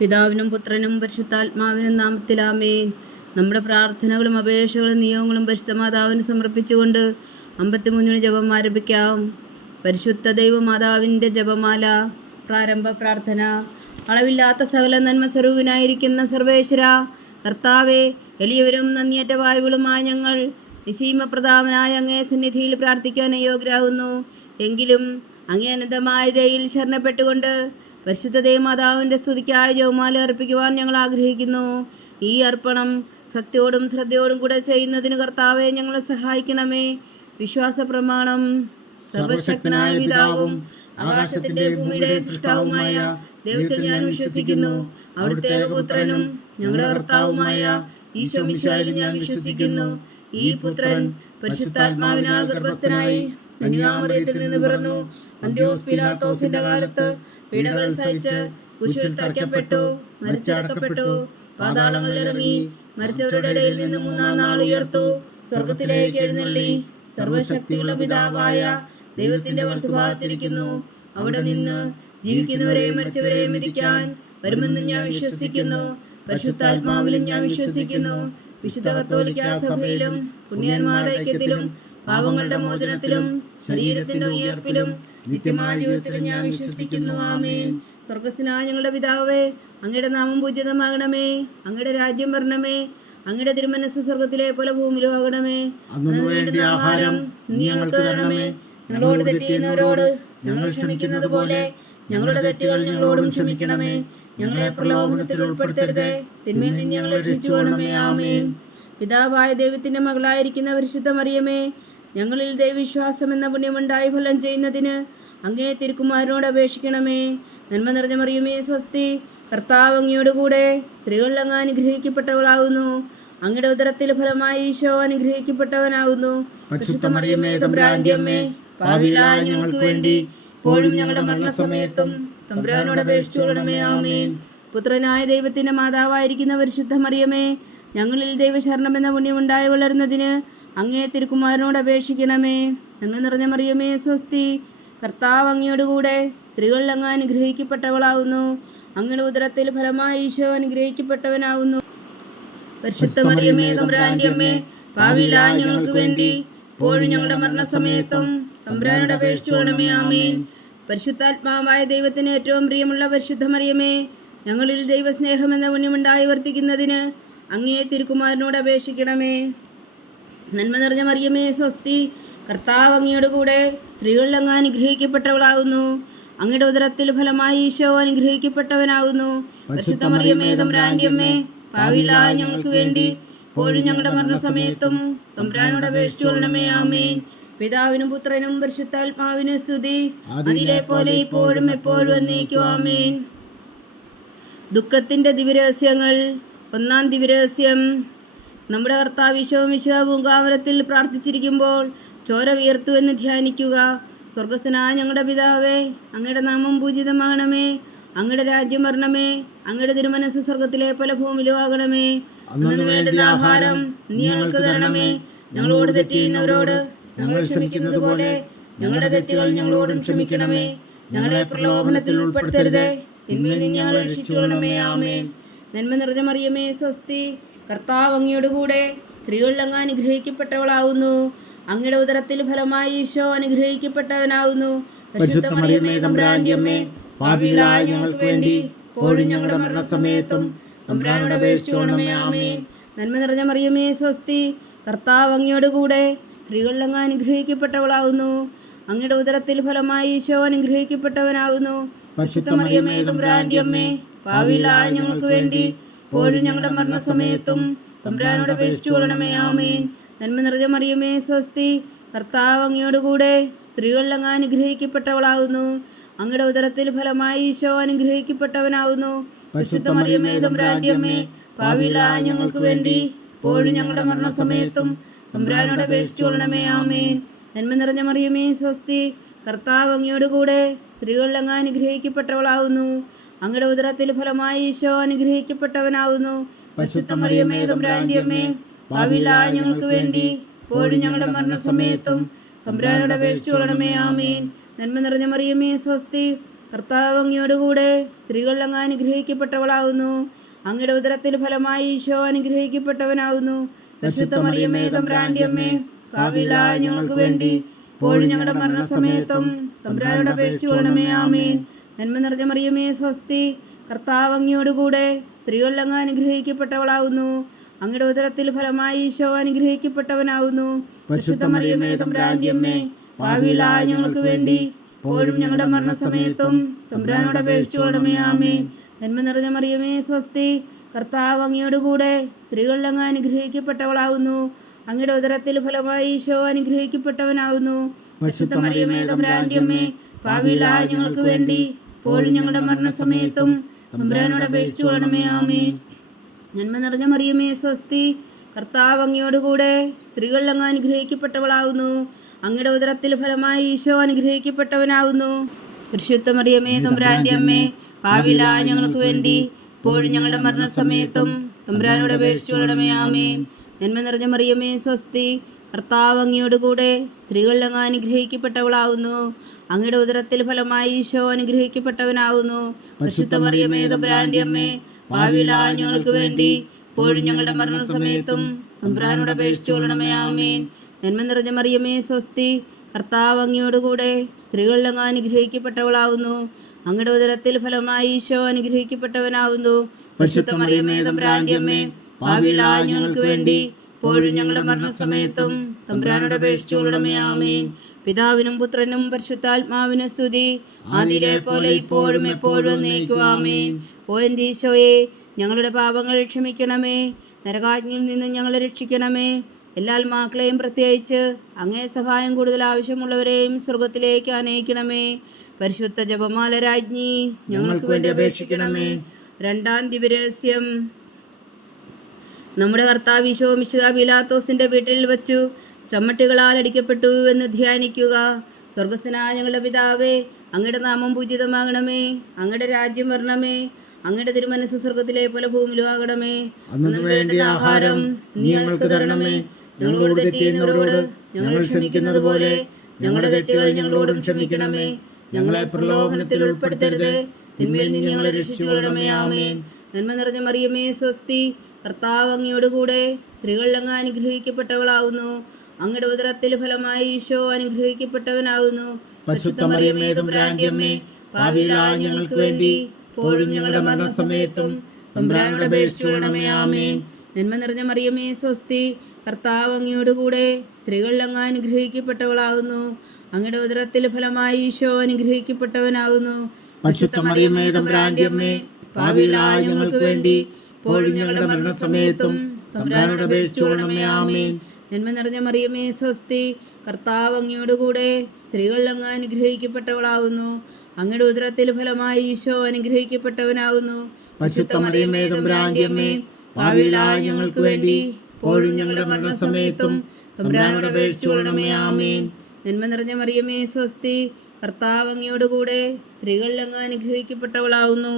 പിതാവിനും പുത്രനും പരിശുദ്ധാത്മാവിനും നാമത്തിൽ ആമേൻ. നമ്മുടെ പ്രാർത്ഥനകളും അപേക്ഷകളും നിയോഗങ്ങളും പരിശുദ്ധ മാതാവിന് സമർപ്പിച്ചുകൊണ്ട് 53 ജപം ആരംഭിക്കാം. പരിശുദ്ധ ദൈവമാതാവിൻ്റെ ജപമാല. പ്രാരംഭ പ്രാർത്ഥന. അളവില്ലാത്ത സകല നന്മ സ്വരൂപനായിരിക്കുന്ന സർവേശ്വര കർത്താവെ, എളിയവരും നന്ദിയേറ്റ വായുകളുമായ ഞങ്ങൾ നിസീമപ്രതാപനായ അങ്ങേ സന്നിധിയിൽ പ്രാർത്ഥിക്കാൻ അയോഗ്യരാകുന്നു. എങ്കിലും അങ്ങേ അനന്തമായ ദയയിൽ ശരണപ്പെട്ടുകൊണ്ട് പരിശുദ്ധ ദൈവമാതാവിൻ്റെ സ്തുതിക്കായി ജപമാല അർപ്പിക്കുവാൻ ഞങ്ങൾ ആഗ്രഹിക്കുന്നു. ഈ അർപ്പണം ഭക്തിയോടും ശ്രദ്ധയോടും കൂടെ ചെയ്യുന്നതിന് കർത്താവെ ഞങ്ങളെ സഹായിക്കണമേ. വിശ്വാസ പ്രമാണം. സർവശക്തനായ പിതാവും ആകാശത്തിന്റെ ഭൂമിയുടെ സൃഷ്ടാവുമായ ദൈവത്തിൽ ഞാൻ വിശ്വസിക്കുന്നു. അവിടുത്തെ പുത്രനും ഞങ്ങളുടെ കർത്താവുമായ ഈശോ മിശിഹായിൽ ഞാൻ വിശ്വസിക്കുന്നു. ഈ പുത്രൻ പരിശുദ്ധാത്മാവിനാൽ ഗർഭസ്ഥനായി കന്യാമറിയത്തിൽ നിന്ന് പിറന്നു. അന്ത്യോസ് പീലാത്തോസിന്റെ കാലത്ത് പീഡകൾ സഹിച്ച് കുരിശിൽ തറയ്ക്കപ്പെട്ടു, മരിച്ചടക്കപ്പെട്ടു, പാതാളങ്ങളിൽ ഇറങ്ങി, മരിച്ചവരുടെ ഇടയിൽ നിന്ന് 3-ാം നാൾ ഉയർത്തു, സ്വർഗത്തിലേക്ക് എഴുന്നള്ളി, സർവശക്തിയുള്ള പിതാവായ ദൈവത്തിന്റെ വലത്തുഭാഗത്തിരിക്കുന്നു. അവിടെ നിന്ന് ജീവിക്കുന്നവരെയും മരിച്ചവരെയും വിധിക്കാൻ വരുമെന്ന് ഞാൻ വിശ്വസിക്കുന്നു. പരിശുദ്ധാത്മാവിലും ഞാൻ വിശ്വസിക്കുന്നു. വിശുദ്ധ കത്തോലിക്കാ സഭയിലും പുണ്യന്മാരുടെ ഐക്യത്തിലും പാപങ്ങളുടെ മോചനത്തിലും ശരീരത്തിന്റെ ഉയർപ്പിലും നിത്യമായ ജീവിതത്തിലും ഞാൻ വിശ്വസിക്കുന്നു. ആമേൻ. സ്വർഗസ്ഥനായ ഞങ്ങളുടെ പിതാവേ, അങ്ങയുടെ നാമം പൂജിതമാകണമേ. അങ്ങയുടെ രാജ്യം വരണമേ. അങ്ങയുടെ തിരുമനസ്സ് സ്വർഗത്തിലെ പോലെ ഭൂമിയിലും ആകണമേ. അന്നു വേണ്ടുന്ന ആഹാരം നീ ഞങ്ങൾക്ക് തരണമേ. ഞങ്ങളോട് തെറ്റ് ചെയ്യുന്നവരോട് ഞങ്ങൾ ക്ഷമിക്കുന്നത് പോലെ ഞങ്ങളുടെ തെറ്റുകൾ ഞങ്ങളോടും ക്ഷമിക്കണമേ. ഞങ്ങളെ പ്രലോഭനത്തിൽ ഉൾപ്പെടുത്തരുതേ, തിന്മയിൽ നിന്ന് ഞങ്ങളെ രക്ഷിച്ചുകൊള്ളണമേ. ആമേൻ. പിതാവായ ദൈവത്തിന്റെ മകളായിരിക്കുന്ന പരിശുദ്ധ മറിയമേ, ഞങ്ങളിൽ ദൈവവിശ്വാസം എന്ന പുണ്യമുണ്ടായി ഫലം ചെയ്യുന്നതിന് അങ്ങേ തിരുക്കുമാരനോട് അപേക്ഷിക്കണമേ. നന്മ നിറഞ്ഞ മറിയമേ സ്വസ്തി, കർത്താവ് അങ്ങയോട് കൂടെ സ്ത്രീകൾ അങ്ങ് അനുഗ്രഹിക്കപ്പെട്ടവളാകുന്നു. അങ്ങയുടെ ഉദരത്തിൽ ഫലമായി ഈശോ അനുഗ്രഹിക്കപ്പെട്ടവനാകുന്നു. പരിശുദ്ധ മറിയമേ തമ്പുരാന്റെ അമ്മേ, പാപികളായ ഞങ്ങൾക്ക് വേണ്ടി ഇപ്പോഴും ഞങ്ങളുടെ മരണസമയത്തും തമ്പുരാനോട് അപേക്ഷിച്ചുകൊള്ളണമേ. ആമേൻ. പുത്രനായ ദൈവത്തിന്റെ മാതാവായിരിക്കുന്ന പരിശുദ്ധ മറിയമേ, ഞങ്ങളിൽ ദൈവശരണം എന്ന പുണ്യമുണ്ടായി വളരുന്നതിന് അങ്ങേ തിരുക്കുമാരനോട് അപേക്ഷിക്കണമേ. നന്മ നിറഞ്ഞ മറിയമേ സ്വസ്തി, കർത്താവ് അങ്ങയോട് കൂടെ സ്ത്രീകൾ അങ്ങ് അനുഗ്രഹിക്കപ്പെട്ടവളാകുന്നു. അങ്ങയുടെ ഉദരത്തിൽ ഫലമായി ഈശോ അനുഗ്രഹിക്കപ്പെട്ടവനാകുന്നു. പരിശുദ്ധ മറിയമേ തമ്പുരാന്റെ അമ്മേ, പാപികളായ ഞങ്ങൾക്ക് വേണ്ടി ഇപ്പോഴും ഞങ്ങളുടെ മരണസമയത്തും തമ്പുരാനോട് അപേക്ഷിച്ചുകൊള്ളണമേ. ആമേൻ. പരിശുദ്ധാത്മാവായ ദൈവത്തിന് ഏറ്റവും പ്രിയമുള്ള പരിശുദ്ധ മറിയമേ, ഞങ്ങളിൽ ദൈവസ്നേഹം എന്ന പുണ്യമുണ്ടായി വർത്തിക്കുന്നതിന് അങ്ങേ തിരുക്കുമാരനോട് അപേക്ഷിക്കണമേ. നന്മ നിറഞ്ഞ മറിയമേ സ്വസ്തി, കർത്താവ് അങ്ങയോട് കൂടെ സ്ത്രീകളിൽ അങ്ങ് അനുഗ്രഹിക്കപ്പെട്ടവളാകുന്നു. അങ്ങയുടെ ഉദരത്തിൽ ഫലമായി ഈശോ അനുഗ്രഹിക്കപ്പെട്ടവനാകുന്നു. പരിശുദ്ധ മറിയമേ തമ്പുരാന്റെ അമ്മേ, പാപികളായ ഞങ്ങൾക്ക് വേണ്ടി ഇപ്പോഴും ഞങ്ങളുടെ മരണസമയത്തും തമ്പുരാനോട് അപേക്ഷിച്ചുകൊള്ളണമേ. ആമേൻ. പിതാവിനും പുത്രനും പരിശുദ്ധാത്മാവിനും സ്തുതി, അതിലെ പോലെ ഇപ്പോഴും എപ്പോഴും എന്നേക്കും. ആമേൻ. ദുഃഖത്തിന്റെ ദിവ്യരഹസ്യങ്ങൾ. 1-ാം ദിവ്യരഹസ്യം. നമ്മുടെ കർത്താവ് ഈശോ മിശിഹാ പൂങ്കാവനത്തിൽ പ്രാർത്ഥിച്ചിരിക്കുമ്പോൾ ചോര വിയർത്തു എന്ന് ധ്യാനിക്കുക. സ്വർഗസ്ഥനായ ഞങ്ങളുടെ പിതാവേ, അങ്ങയുടെ നാമം പൂജിതമാകണമേ. അങ്ങയുടെ രാജ്യം വരണമേ. അങ്ങയുടെ തിരുമനസ്സ് സ്വർഗത്തിലെ പോലെ ഭൂമിയിലും ആകണമേ. അന്നു വേണ്ടുന്ന ആഹാരം നീ ഞങ്ങൾക്ക് തരണമേ. ഞങ്ങളോട് തെറ്റ് ചെയ്യുന്നവരോട് ഞങ്ങൾ ക്ഷമിക്കുന്നത് പോലെ ഞങ്ങളുടെ തെറ്റുകൾ ഞങ്ങളോടും ക്ഷമിക്കണമേ. ഞങ്ങളെ പ്രലോഭനത്തിൽ ഉൾപ്പെടുത്തരുതേ, തിന്മയിൽ നിന്ന് ഞങ്ങളെ രക്ഷിച്ചുകൊള്ളണമേ. ആമേൻ. നന്മ നിറഞ്ഞ മറിയമേ സ്വസ്തി, കർത്താവ് അങ്ങയോട് കൂടെ സ്ത്രീകളിൽ അങ്ങ് അനുഗ്രഹിക്കപ്പെട്ടവളാകുന്നു. അങ്ങയുടെ ഉദരത്തിൽ ഫലമായി ഈശോ അനുഗ്രഹിക്കപ്പെട്ടവനാകുന്നു. പരിശുദ്ധ മറിയമേ തമ്പുരാന്റെ അമ്മേ, പാപികളായ ഞങ്ങൾക്ക് വേണ്ടി ഇപ്പോഴും ഞങ്ങളുടെ മരണസമയത്തും തമ്പുരാനോട് അപേക്ഷിച്ചുകൊള്ളണമേ. ആമേൻ. നന്മ നിറഞ്ഞ മറിയമേ സ്വസ്തി, കർത്താവ് അങ്ങയോട് കൂടെ സ്ത്രീകളിൽ അങ്ങ് അനുഗ്രഹിക്കപ്പെട്ടവളാകുന്നു. അങ്ങയുടെ ഉദരത്തിൽ ഫലമായി ഈശോ അനുഗ്രഹിക്കപ്പെട്ടവനാകുന്നു. പരിശുദ്ധ മറിയമേ തമ്പുരാന്റെ അമ്മേ, പാപികളായ ഞങ്ങൾക്ക് വേണ്ടി ഇപ്പോഴും ഞങ്ങളുടെ മരണസമയത്തും തമ്പുരാനോട് അപേക്ഷിച്ചുകൊള്ളണമേ. ആമേൻ. നന്മ നിറഞ്ഞ മറിയമേ സ്വസ്തി, കർത്താവ് അങ്ങയോട് കൂടെ സ്ത്രീകളിൽ അങ്ങ് അനുഗ്രഹിക്കപ്പെട്ടവളാകുന്നു. അങ്ങയുടെ ഉദരത്തിൽ ഫലമായി ഈശോ അനുഗ്രഹിക്കപ്പെട്ടവനാകുന്നു. പരിശുദ്ധ മറിയമേ തമ്പുരാന്റെ അമ്മേ, പാപികളായ ഞങ്ങൾക്ക് വേണ്ടി ഇപ്പോഴും ഞങ്ങളുടെ മരണസമയത്തും തമ്പുരാനോട് അപേക്ഷിച്ചുകൊള്ളണമേ. ആമേൻ. നന്മ നിറഞ്ഞ മറിയമേ സ്വസ്തി, കർത്താവ് അങ്ങയോട് കൂടെ സ്ത്രീകളിൽ അങ്ങ് അനുഗ്രഹിക്കപ്പെട്ടവളാകുന്നു. അങ്ങയുടെ ഉദരത്തിൽ ഫലമായി ഈശോ അനുഗ്രഹിക്കപ്പെട്ടവനാകുന്നു. പരിശുദ്ധ മറിയമേ തമ്പുരാന്റെ അമ്മേ, പാപികളായ ഞങ്ങൾക്ക് വേണ്ടി ഇപ്പോഴും ഞങ്ങളുടെ മരണസമയത്തും തമ്പുരാനോട് അപേക്ഷിച്ചുകൊള്ളണമേ. ആമേൻ. നന്മ നിറഞ്ഞ മറിയമേ സ്വസ്തി, കർത്താവ് അങ്ങയോടുകൂടെ സ്ത്രീകൾ അങ്ങ് അനുഗ്രഹിക്കപ്പെട്ടവളാവുന്നു. അങ്ങയുടെ ഉദരത്തിൽ ഫലമായി ഈശോ അനുഗ്രഹിക്കപ്പെട്ടവനാവുന്നു. പരിശുദ്ധ മറിയമേ തമ്പുരാന്റെ അമ്മേ, പാപികളായ ഞങ്ങൾക്ക് വേണ്ടി ഇപ്പോഴും ഞങ്ങളുടെ മരണസമയത്തും തമ്പുരാനോട് അപേക്ഷിച്ചുകൊള്ളണമേ. ആമേൻ. നന്മ നിറഞ്ഞ മറിയമേ സ്വസ്തി, കർത്താവ് അങ്ങയോടുകൂടെ സ്ത്രീകൾ അങ്ങ് അനുഗ്രഹിക്കപ്പെട്ടവളാവുന്നു. അങ്ങയുടെ ഉദരത്തിൽ ഫലമായി ഈശോ അനുഗ്രഹിക്കപ്പെട്ടവനാവുന്നു. പരിശുദ്ധ മറിയമേ തമ്പുരാന്റെ അമ്മേ, പാപികളായ ഞങ്ങൾക്ക് വേണ്ടി ഇപ്പോഴും ഞങ്ങളുടെ മരണസമയത്തും തമ്പുരാനോട് അപേക്ഷിച്ചുകൊള്ളണമേ. ആമേൻ. നന്മ നിറഞ്ഞ മറിയമേ സ്വസ്തി, കർത്താവ് അങ്ങയോടുകൂടെ സ്ത്രീകൾ അങ്ങ് അനുഗ്രഹിക്കപ്പെട്ടവളാവുന്നു. അങ്ങയുടെ ഉദരത്തിൽ ഫലമായി ഈശോ അനുഗ്രഹിക്കപ്പെട്ടവനാവുന്നു. പരിശുദ്ധ മറിയമേ തമ്പുരാന്റെ അമ്മേ, പാപികളായ ഞങ്ങൾക്ക് വേണ്ടി ഇപ്പോഴും ഞങ്ങളുടെ മരണസമയത്തും തമ്പുരാനോട് അപേക്ഷിച്ചുകൊള്ളണമേ. ആമേൻ. നന്മ നിറഞ്ഞ മറിയമേ സ്വസ്തി, കർത്താവ് അങ്ങയോടുകൂടെ സ്ത്രീകൾ അങ്ങ് അനുഗ്രഹിക്കപ്പെട്ടവളാവുന്നു. അങ്ങയുടെ ഉദരത്തിൽ ഫലമായി ഈശോ അനുഗ്രഹിക്കപ്പെട്ടവനാവുന്നു. പരിശുദ്ധ മറിയമേ തമ്പുരാന്റെ അമ്മേ, പാപികളായ ഞങ്ങൾക്ക് വേണ്ടി ഇപ്പോഴും ഞങ്ങളുടെ മരണസമയത്തും തമ്പുരാനോട് അപേക്ഷിച്ചുകൊള്ളണമേ. ആമേൻ. നന്മ നിറഞ്ഞ മറിയമേ സ്വസ്തി, കർത്താവ് അങ്ങയോടുകൂടെ സ്ത്രീകൾ അങ്ങ് അനുഗ്രഹിക്കപ്പെട്ടവളാവുന്നു. അങ്ങയുടെ ഉദരത്തിൽ ഫലമായി ഈശോ അനുഗ്രഹിക്കപ്പെട്ടവനാവുന്നു. പരിശുദ്ധ മറിയമേ തമ്പുരാന്റെ അമ്മേ, പാപികളായ ഞങ്ങൾക്ക് വേണ്ടി ഇപ്പോഴും ഞങ്ങളുടെ മരണസമയത്തും തമ്പുരാനോട് അപേക്ഷിച്ചുകൊള്ളണമേ. ആമേൻ. നന്മ നിറഞ്ഞ മറിയമേ സ്വസ്തി, കർത്താവ് അങ്ങയോടുകൂടെ സ്ത്രീകൾ അങ്ങ് അനുഗ്രഹിക്കപ്പെട്ടവളാവുന്നു. അങ്ങയുടെ ഉദരത്തിൽ ഫലമായി ഈശോ അനുഗ്രഹിക്കപ്പെട്ടവനാവുന്നു. പരിശുദ്ധ മറിയമേ തമ്പുരാന്റെ അമ്മേ, പാപികളായ ഞങ്ങൾക്ക് വേണ്ടി ഇപ്പോഴും ഞങ്ങളുടെ മരണസമയത്തും തമ്പുരാനോട് അപേക്ഷിച്ചുകൊള്ളണമേ. ആമേൻ. പിതാവിനും പുത്രനും പരിശുദ്ധാത്മാവിനും സ്തുതി, ആദിയിലെ പോലെ ഇപ്പോഴും എപ്പോഴും എന്നേക്കും. ആമേൻ. ഓ എൻ്റെ ഈശോയെ, ഞങ്ങളുടെ പാപങ്ങൾ ക്ഷമിക്കണമേ. നരകാജ്ഞയിൽ നിന്നും ഞങ്ങളെ രക്ഷിക്കണമേ. എല്ലാ ആത്മാക്കളെയും പ്രത്യേകിച്ച് അങ്ങേ സഹായം കൂടുതൽ ആവശ്യമുള്ളവരെയും സ്വർഗത്തിലേക്ക് ആനയിക്കണമേ. പരിശുദ്ധ ജപമാല രാജ്ഞി, ഞങ്ങൾക്ക് വേണ്ടി അപേക്ഷിക്കണമേ. രണ്ടാം ദിവ്യരഹസ്യം. നമ്മുടെ കർത്താവ് ഈശോ മിശിഹാ പീലാത്തോസിന്റെ വീട്ടിൽ വച്ചു ചമ്മട്ടികളാൽ അടിക്കപ്പെട്ടു എന്ന് ധ്യാനിക്കുക. സ്വർഗസ്ഥനായ ഞങ്ങളുടെ പിതാവേ, അങ്ങയുടെ നാമം പൂജിതമാകണമേ. അങ്ങയുടെ രാജ്യം വരണമേ. അങ്ങയുടെ തിരുമനസ്സ് സ്വർഗത്തിലെ പോലെ ഭൂമിയിലും ആകണമേ. അന്നു വേണ്ട ആഹാരം നീ ഞങ്ങൾക്ക് തരണമേ. ഞങ്ങളോട് തെറ്റിയുന്നവരോട് ഞങ്ങൾ ക്ഷമിക്കുന്നത് പോലെ ഞങ്ങളുടെ തെറ്റുകൾ ഞങ്ങളോടും ക്ഷമിക്കണമേ. ഞങ്ങളെ പ്രലോഭനത്തിൽ ഉൾപ്പെടുത്തരുത്, തിന്മയിൽ നിന്ന് ഞങ്ങളെ രക്ഷിച്ചുകൊള്ളണമേ. ആമേൻ. നന്മ നിറഞ്ഞ മറിയമേ സ്വസ്തി, കർത്താവ് അങ്ങയോടുകൂടെ സ്ത്രീകൾ അങ്ങ് അനുഗ്രഹിക്കപ്പെട്ടവളാവുന്നു. അങ്ങയുടെ ഉദരത്തിൽ ഫലമായി ഈശോ അനുഗ്രഹിക്കപ്പെട്ടവനാവുന്നു. പരിശുദ്ധ മറിയമേ തമ്പുരാന്റെ അമ്മേ, പാപികളായ ഞങ്ങൾക്ക് വേണ്ടി ഇപ്പോഴും ഞങ്ങളുടെ മരണസമയത്തും തമ്പുരാനോട് അപേക്ഷിച്ചുകൊള്ളണമേ. ആമേൻ. നന്മ നിറഞ്ഞ മറിയമേ സ്വസ്തി, കർത്താവ് അങ്ങയോടുകൂടെ സ്ത്രീകൾ അങ്ങ് അനുഗ്രഹിക്കപ്പെട്ടവളാവുന്നു. അങ്ങയുടെ ഉദരത്തിൽ ഫലമായി ഈശോ അനുഗ്രഹിക്കപ്പെട്ടവനാവുന്നു. പരിശുദ്ധ മറിയമേ തമ്പുരാന്റെ അമ്മേ, പാപികളായ ഞങ്ങൾക്ക് വേണ്ടി ഇപ്പോഴും ഞങ്ങളുടെ മരണസമയത്തും തമ്പുരാനോട് അപേക്ഷിച്ചുകൊള്ളണമേ. ആമേൻ. നന്മ നിറഞ്ഞ മറിയമേ സ്വസ്തി, കർത്താവ് അങ്ങയോടുകൂടെ സ്ത്രീകൾ അങ്ങ് അനുഗ്രഹിക്കപ്പെട്ടവളാവുന്നു. അങ്ങയുടെ ഉദരത്തിൽ ഫലമായി ഈശോ അനുഗ്രഹിക്കപ്പെട്ടവനാവുന്നു. പരിശുദ്ധ മറിയമേ തമ്പുരാന്റെ അമ്മേ, പാപികളായ ഞങ്ങൾക്ക് വേണ്ടി ഇപ്പോഴും ഞങ്ങളുടെ മരണസമയത്തും തമ്പുരാനോട് അപേക്ഷിച്ചുകൊള്ളണമേ. ആമേൻ. നന്മ നിറഞ്ഞ മറിയമേ സ്വസ്തി, കർത്താവ് അങ്ങയോടുകൂടെ സ്ത്രീകൾ അങ്ങ് അനുഗ്രഹിക്കപ്പെട്ടവളാവുന്നു.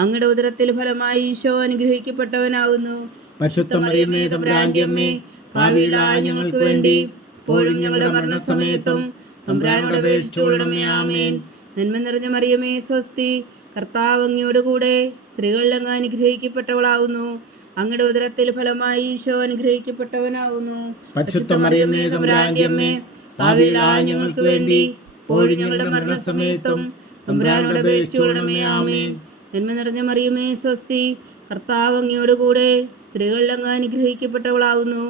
അങ്ങയുടെ ഉദരത്തിൽ ഫലമായി ഈശോ അനുഗ്രഹിക്കപ്പെട്ടവനാവുന്നു. പരിശുദ്ധ മറിയമേ തമ്പുരാന്റെ അമ്മേ, പാപികളായ ഞങ്ങൾക്ക് വേണ്ടി ഇപ്പോഴും ഞങ്ങളുടെ മരണസമയത്തും തമ്പുരാനോട് അപേക്ഷിച്ചുകൊള്ളണമേ. ആമേൻ. നന്മ നിറഞ്ഞ മറിയമേ സ്വസ്തി, കർത്താവ് അങ്ങയോടുകൂടെ സ്ത്രീകൾ അങ്ങ് അനുഗ്രഹിക്കപ്പെട്ടവളാവുന്നു. അങ്ങയുടെ ഉദരത്തിൽ ഫലമായി ഈശോ അനുഗ്രഹിക്കപ്പെട്ടവനാവുന്നു. പരിശുദ്ധ മറിയമേ തമ്പുരാന്റെ അമ്മേ, പാപികളായ ഞങ്ങൾക്ക് വേണ്ടി ഇപ്പോഴും ഞങ്ങളുടെ മരണസമയത്തും തമ്പുരാനോട് അപേക്ഷിച്ചുകൊള്ളണമേ. ആമേൻ. നന്മ നിറഞ്ഞ മറിയമേ സ്വസ്തി, കർത്താവ് അങ്ങയോടുകൂടെ സ്ത്രീകൾ അങ്ങ് അനുഗ്രഹിക്കപ്പെട്ടവളാവുന്നു.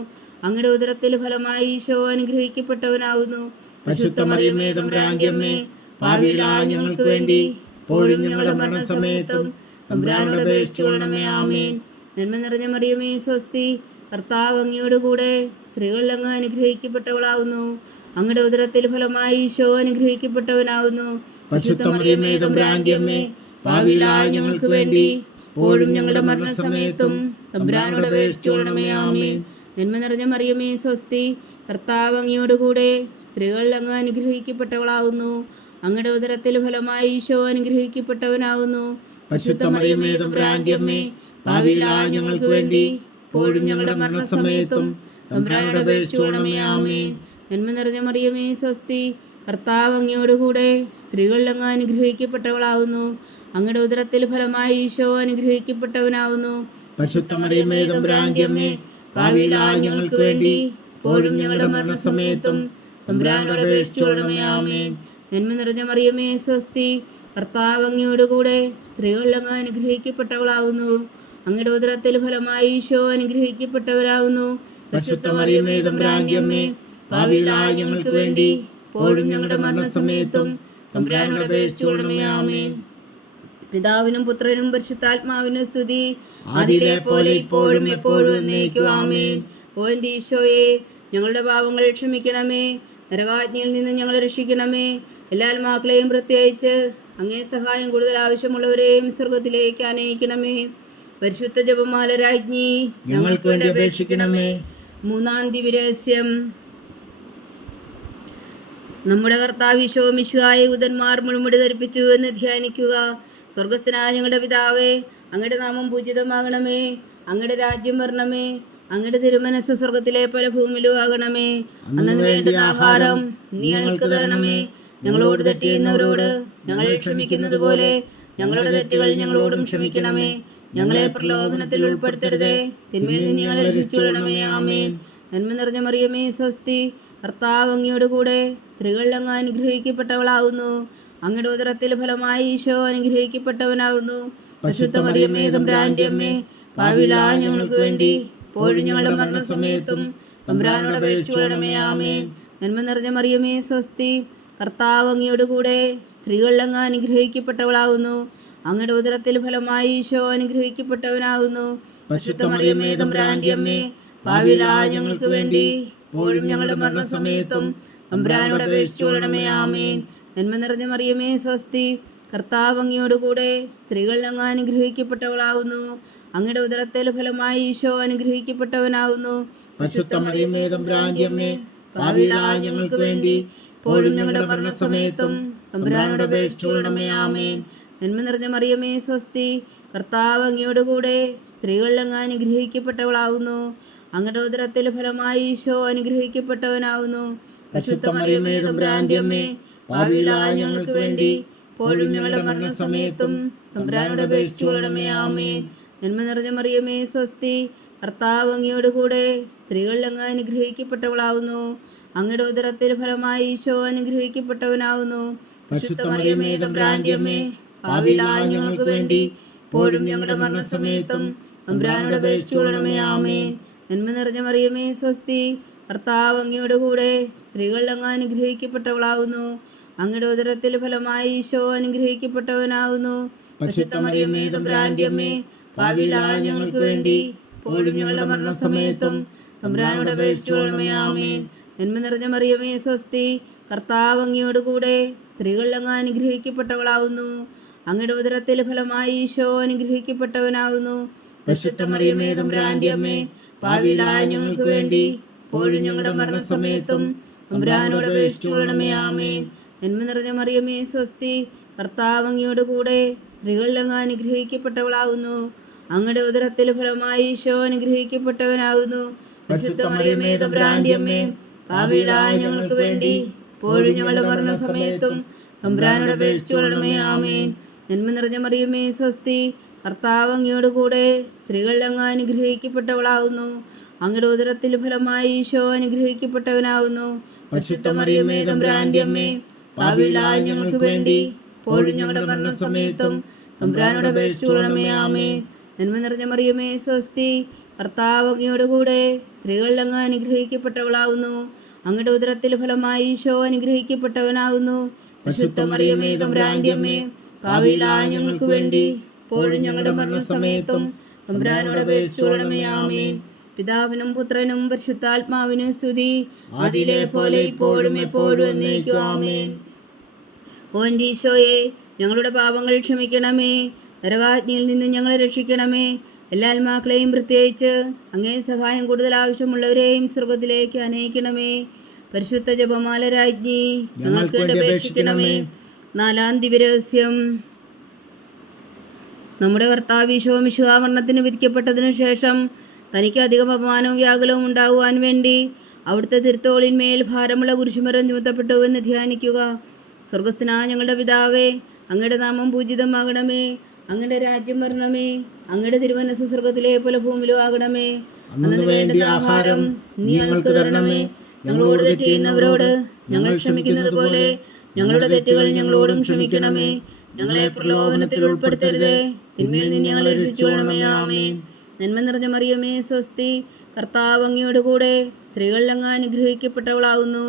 അങ്ങയുടെ ഉദരത്തിൽ ഫലമായി ഈശോ അനുഗ്രഹിക്കപ്പെട്ടവനാവുന്നു. പരിശുദ്ധ മറിയമേ തമ്പുരാന്റെ അമ്മേ, പാപികളായ ഞങ്ങൾക്ക് വേണ്ടി ഇപ്പോഴും ഞങ്ങളുടെ മരണസമയത്തും തമ്പുരാനോട് അപേക്ഷിച്ചുകൊള്ളണമേ. ആമേൻ. നന്മ നിറഞ്ഞ മറിയമേ സ്വസ്തി, കർത്താവ് അങ്ങയോടുകൂടെ സ്ത്രീകൾ അങ്ങ് അനുഗ്രഹിക്കപ്പെട്ടവളാവുന്നു. അങ്ങയുടെ ഉദരത്തിൽ ഫലമായി ഈശോ അനുഗ്രഹിക്കപ്പെട്ടവനാവുന്നു. പരിശുദ്ധ മറിയമേ തമ്പുരാന്റെ അമ്മേ, പാപികളായ ഞങ്ങൾക്ക് വേണ്ടി ഇപ്പോഴും ഞങ്ങളുടെ മരണസമയത്തും തമ്പുരാനോട് അപേക്ഷിച്ചുകൊള്ളണമേ. ആമേൻ. നന്മ നിറഞ്ഞ മറിയമേ സ്വസ്തി, കർത്താവ് അങ്ങയോടുകൂടെ സ്ത്രീകൾ അങ്ങ് അനുഗ്രഹിക്കപ്പെട്ടവളാവുന്നു. അങ്ങയുടെ ഉദരത്തിൽ ഫലമായി ഈശോ അനുഗ്രഹിക്കപ്പെട്ടവനാവുന്നു. പരിശുദ്ധ മറിയമേ തമ്പുരാന്റെ അമ്മേ, പാപികളായ ഞങ്ങൾക്ക് വേണ്ടി ഇപ്പോഴും ഞങ്ങളുടെ മരണസമയത്തും തമ്പുരാനോട് അപേക്ഷിച്ചുകൊള്ളണമേ. ആമേൻ. നന്മ നിറഞ്ഞ മറിയമേ സ്വസ്തി, കർത്താവ് അങ്ങയോടുകൂടെ സ്ത്രീകളിൽ അങ്ങ് അനുഗ്രഹിക്കപ്പെട്ടവളാവുന്നു. അങ്ങയുടെ ഉദരത്തിൽ ഫലമായി ഈശോ അനുഗ്രഹിക്കപ്പെട്ടവനാവുന്നു. പരിശുദ്ധ മറിയമേ തമ്പുരാന്റെ അമ്മേ, പാപികളായ ഞങ്ങൾക്ക് വേണ്ടി ഇപ്പോഴും ഞങ്ങളുടെ മരണസമയത്തും തമ്പുരാനോട് അപേക്ഷിച്ചുകൊള്ളണമേ. ആമേൻ. നന്മ നിറഞ്ഞ മറിയമേ സ്വസ്തി, കർത്താവ് അങ്ങയോടുകൂടെ സ്ത്രീകളിൽ അങ്ങ് അനുഗ്രഹിക്കപ്പെട്ടവളാവുന്നു. അങ്ങയുടെ ഉദരത്തിൽ ഫലമായി ഈശോ അനുഗ്രഹിക്കപ്പെട്ടവരാവുന്നു. പരിശുദ്ധ മറിയമേ തമ്പുരാന്റെ അമ്മേ, പാപികളായ ഞങ്ങൾക്ക് വേണ്ടി ഇപ്പോഴും ഞങ്ങളുടെ മരണസമയത്തും തമ്പുരാനോട് അപേക്ഷിച്ചുകൊള്ളണമേ. ആമേൻ. പിതാവിനും പുത്രനും പരിശുദ്ധാത്മാവിനും സ്തുതി, അതിലെ പോലെ ഇപ്പോഴും എപ്പോഴും എന്നേക്കും. ആമേൻ. ഓ എൻ്റെ ഈശോയെ, ഞങ്ങളുടെ പാപങ്ങൾ ക്ഷമിക്കണമേ. നരകാജ്ഞയിൽ നിന്ന് ഞങ്ങളെ രക്ഷിക്കണമേ. എല്ലാ ആത്മാക്കളെയും പ്രത്യേകിച്ച് അങ്ങേ സഹായം കൂടുതൽ ആവശ്യമുള്ളവരെയും സ്വർഗത്തിലേക്ക് ആനയിക്കണമേ. പരിശുദ്ധ ജപമാല രാജ്ഞി, ഞങ്ങൾക്ക് വേണ്ടി അപേക്ഷിക്കണമേ. മൂന്നാം ദിവ്യരഹസ്യം. നമ്മുടെ കർത്താവ് ഈശോ മിശിഹായെ യൂതന്മാർ മുൾമുടി ധരിപ്പിച്ചു എന്ന് ധ്യാനിക്കുക. സ്വർഗസ്ഥനായ ഞങ്ങളുടെ പിതാവേ, അങ്ങയുടെ നാമം പൂജിതമാകണമേ. അങ്ങയുടെ രാജ്യം വരണമേ. അങ്ങയുടെ തിരുമനസ് സ്വർഗത്തിലെ പോലെ ഭൂമിയിലും ആകണമേ. അന്നു വേണ്ടുന്ന ആഹാരം നീ ഞങ്ങൾക്ക് തരണമേ. ഞങ്ങളോട് തെറ്റ് ചെയ്യുന്നവരോട് ഞങ്ങൾ ക്ഷമിക്കുന്നത് പോലെ ഞങ്ങളുടെ തെറ്റുകൾ ഞങ്ങളോടും ക്ഷമിക്കണമേ. ഞങ്ങളെ പ്രലോഭനത്തിൽ ഉൾപ്പെടുത്തരുതേ, തിന്മയിൽ നിന്ന് ഞങ്ങളെ രക്ഷിച്ചുകൊള്ളണമേ. ആമേൻ. നന്മ നിറഞ്ഞ മറിയമേ സ്വസ്തി, കർത്താവ് അങ്ങയോടുകൂടെ സ്ത്രീകളിൽ അങ്ങ് അനുഗ്രഹിക്കപ്പെട്ടവളാവുന്നു. അങ്ങയുടെ ഉദരത്തിൽ ഫലമായി ഈശോ അനുഗ്രഹിക്കപ്പെട്ടവനാവുന്നു. പരിശുദ്ധ മറിയമേ തമ്പുരാന്റെ അമ്മേ, പാപികളായ ഞങ്ങൾക്ക് വേണ്ടി ഇപ്പോഴും ഞങ്ങളുടെ മരണസമയത്തും തമ്പുരാനോട് അപേക്ഷിച്ചുകൊള്ളണമേ. ആമേൻ. നന്മ നിറഞ്ഞ മറിയമേ സ്വസ്തി, കർത്താവ് അങ്ങയോടുകൂടെ സ്ത്രീകളിൽ അങ്ങ് അനുഗ്രഹിക്കപ്പെട്ടവളാവുന്നു. അങ്ങയുടെ ഉദരത്തിൽ ഫലമായി ഈശോ അനുഗ്രഹിക്കപ്പെട്ടവനാവുന്നു. പരിശുദ്ധ മറിയമേ തമ്പുരാന്റെ അമ്മേ, പാപികളായ ഞങ്ങൾക്ക് വേണ്ടി ഇപ്പോഴും ഞങ്ങളുടെ മരണസമയത്തും തമ്പുരാനോട് അപേക്ഷിച്ചുകൊള്ളണമേ. ആമേൻ. നന്മ നിറഞ്ഞ മറിയമേ സ്വസ്തി, കർത്താവ് അങ്ങയോടുകൂടെ സ്ത്രീകളിൽ അങ്ങ് അനുഗ്രഹിക്കപ്പെട്ടവളാവുന്നു. അങ്ങയുടെ ഉദരത്തിൽ ഫലമായി ഈശോ അനുഗ്രഹിക്കപ്പെട്ടവനാവുന്നു. പരിശുദ്ധ മറിയമേ തമ്പുരാന്റെ അമ്മേ, പാപികളായ ഞങ്ങൾക്ക് വേണ്ടി ഇപ്പോഴും ഞങ്ങളുടെ മരണസമയത്തും തമ്പുരാനോട് അപേക്ഷിച്ചുകൊള്ളണമേ. ആമേൻ. നന്മ നിറഞ്ഞ മറിയമേ സ്വസ്തി, കർത്താവ് അങ്ങയോടുകൂടെ സ്ത്രീകളിൽ അങ്ങ് അനുഗ്രഹിക്കപ്പെട്ടവളാവുന്നു. അങ്ങയുടെ ഉദരത്തിൽ ഫലമായി ഈശോ അനുഗ്രഹിക്കപ്പെട്ടവനാവുന്നു. പരിശുദ്ധ മറിയമേ തമ്പുരാന്റെ അമ്മേ, പാപികളായ ഞങ്ങൾക്ക് വേണ്ടി ഇപ്പോഴും ഞങ്ങളുടെ മരണസമയത്തും തമ്പുരാനോട് അപേക്ഷിച്ചുകൊള്ളണമേ. ആമേൻ. നന്മ നിറഞ്ഞ മറിയമേ സ്വസ്തി, കർത്താവ് അങ്ങയോടുകൂടെ സ്ത്രീകളിൽ അങ്ങ് അനുഗ്രഹിക്കപ്പെട്ടവളാവുന്നു. അങ്ങയുടെ ഉദരത്തിൽ ഫലമായി ഈശോ അനുഗ്രഹിക്കപ്പെട്ടവനാവുന്നു. പരിശുദ്ധ മറിയമേ തമ്പുരാന്റെ അമ്മേ, പാപികളായ ഞങ്ങൾക്ക് വേണ്ടി ഇപ്പോഴും ഞങ്ങളുടെ മരണസമയത്തും തമ്പുരാനോട് അപേക്ഷിച്ചുകൊള്ളണമേ. ആമേൻ. നന്മ നിറഞ്ഞ മറിയമേ സ്വസ്തി, കർത്താവ് അങ്ങയോടുകൂടെ സ്ത്രീകളിൽ അങ്ങ് അനുഗ്രഹിക്കപ്പെട്ടവളാവുന്നു. അങ്ങയുടെ ഉദരത്തിൽ ഫലമായി ഈശോ അനുഗ്രഹിക്കപ്പെട്ടവനാവുന്നു. പരിശുദ്ധ മറിയമേ തമ്പുരാന്റെ അമ്മേ, പാപികളായ ഞങ്ങൾക്ക് വേണ്ടി ഇപ്പോഴും ഞങ്ങളുടെ മരണസമയത്തും തമ്പുരാനോട് അപേക്ഷിച്ചുകൊള്ളണമേ. ആമേൻ. നന്മ നിറഞ്ഞ മറിയമേ സ്വസ്തി, കർത്താവ് അങ്ങയോടുകൂടെ സ്ത്രീകളിൽ അങ്ങ് അനുഗ്രഹിക്കപ്പെട്ടവളാവുന്നു. അങ്ങയുടെ ഉദരത്തിൽ ഫലമായി ഈശോ അനുഗ്രഹിക്കപ്പെട്ടവനാവുന്നു. പരിശുദ്ധ മറിയമേ തമ്പുരാന്റെ അമ്മേ, പാപികളായ ഞങ്ങൾക്ക് വേണ്ടി ഇപ്പോഴും ഞങ്ങളുടെ മരണസമയത്തും തമ്പുരാനോട് അപേക്ഷിച്ചുകൊള്ളണമേ. ആമേൻ. നന്മ നിറഞ്ഞ മറിയമേ സ്വസ്തി, കർത്താവ് അങ്ങയോടുകൂടെ സ്ത്രീകളിൽ അങ്ങ് അനുഗ്രഹിക്കപ്പെട്ടവളാവുന്നു. അങ്ങയുടെ ഉദരത്തിൽ ഫലമായി ഈശോ അനുഗ്രഹിക്കപ്പെട്ടവനാവുന്നു. പരിശുദ്ധ മറിയമേ തമ്പുരാന്റെ അമ്മേ, പാപികളായ ഞങ്ങൾക്ക് വേണ്ടി ഇപ്പോഴും ഞങ്ങളുടെ മരണസമയത്തും തമ്പുരാനോട് അപേക്ഷിച്ചുകൊള്ളണമേ. ആമേൻ. നന്മ നിറഞ്ഞ മറിയമേ സ്വസ്തി, കർത്താവ് അങ്ങയോടുകൂടെ സ്ത്രീകളിൽ അങ്ങ് അനുഗ്രഹിക്കപ്പെട്ടവളാവുന്നു. അങ്ങയുടെ ഉദരത്തിൽ ഫലമായി ഈശോ അനുഗ്രഹിക്കപ്പെട്ടവനാവുന്നു. പരിശുദ്ധ മറിയമേ തമ്പുരാന്റെ അമ്മേ, പാപികളായ ഞങ്ങൾക്ക് വേണ്ടി ഇപ്പോഴും ഞങ്ങളുടെ മരണസമയത്തും തമ്പുരാനോട് അപേക്ഷിച്ചുകൊള്ളണമേ. ആമേൻ. നന്മ നിറഞ്ഞ മറിയമേ സ്വസ്തി, കർത്താവ് അങ്ങയോടുകൂടെ സ്ത്രീകളിൽ അങ്ങ് അനുഗ്രഹിക്കപ്പെട്ടവളാവുന്നു. അങ്ങയുടെ ഉദരത്തിൽ ഫലമായി ഈശോ അനുഗ്രഹിക്കപ്പെട്ടവനാവുന്നു. പരിശുദ്ധ മറിയമേ തമ്പുരാന്റെ അമ്മേ, പാപികളായ ഞങ്ങൾക്ക് വേണ്ടി ഇപ്പോഴും ഞങ്ങളുടെ മരണസമയത്തും തമ്പുരാനോട് അപേക്ഷിച്ചുകൊള്ളണമേ. ആമേൻ. പിതാവിനും പുത്രനും പരിശുദ്ധാത്മാവിനും സ്തുതി, അതിലെ പോലെ ഇപ്പോഴും എപ്പോഴും എന്നേക്കും. ആമേൻ. ഓ എൻ്റെ ഈശോയെ, ഞങ്ങളുടെ പാപങ്ങൾ ക്ഷമിക്കണമേ. നരകാജ്ഞയിൽ നിന്ന് ഞങ്ങളെ രക്ഷിക്കണമേ. എല്ലാ ആത്മാക്കളെയും പ്രത്യേകിച്ച് അങ്ങേ സഹായം കൂടുതൽ ആവശ്യമുള്ളവരെയും സ്വർഗത്തിലേക്ക് ആനയിക്കണമേ. പരിശുദ്ധ ജപമാല രാജ്ഞി, ഞങ്ങൾക്ക് വേണ്ടി അപേക്ഷിക്കണമേ. നാലാം ദിവ്യരഹസ്യം. നമ്മുടെ കർത്താവ് ഈശോ മിശിഹാ മരണത്തിന് വിധിക്കപ്പെട്ടതിനു ശേഷം തനിക്ക് അധികം അപമാനവും വ്യാകുലവും ഉണ്ടാകുവാൻ വേണ്ടി അവിടുത്തെ തിരുത്തോളിന്മേൽ ഭാരമുള്ള കുരിശുമരം ചുമത്തപ്പെട്ടുവെന്ന് ധ്യാനിക്കുക. സ്വർഗസ്ഥനായ ഞങ്ങളുടെ പിതാവേ, അങ്ങയുടെ നാമം പൂജിതമാകണമേ. അങ്ങയുടെ രാജ്യം വരണമേ. അങ്ങയുടെ തിരുമനസ്സ് സ്വർഗത്തിലെ പോലെ ഭൂമിയിലും ആകണമേ. അന്നു വേണ്ട ആഹാരം നീ ഞങ്ങൾക്ക് തരണമേ. ഞങ്ങളോട് തെറ്റ് ചെയ്യുന്നവരോട് ഞങ്ങൾ ക്ഷമിക്കുന്നത് പോലെ ഞങ്ങളുടെ തെറ്റുകൾ ഞങ്ങളോടും ക്ഷമിക്കണമേ. ഞങ്ങളെ പ്രലോഭനത്തിൽ ഉൾപ്പെടുത്തരുതേ, തിന്മയിൽ നിന്ന് ഞങ്ങളെ രക്ഷിച്ചുകൊള്ളണമേ. ആമേൻ. നന്മ നിറഞ്ഞ മറിയമേ, സ്വസ്തി, കർത്താവ് അങ്ങയോട് കൂടെ സ്ത്രീകളിൽ അങ്ങ് അനുഗ്രഹിക്കപ്പെട്ടവളാകുന്നു.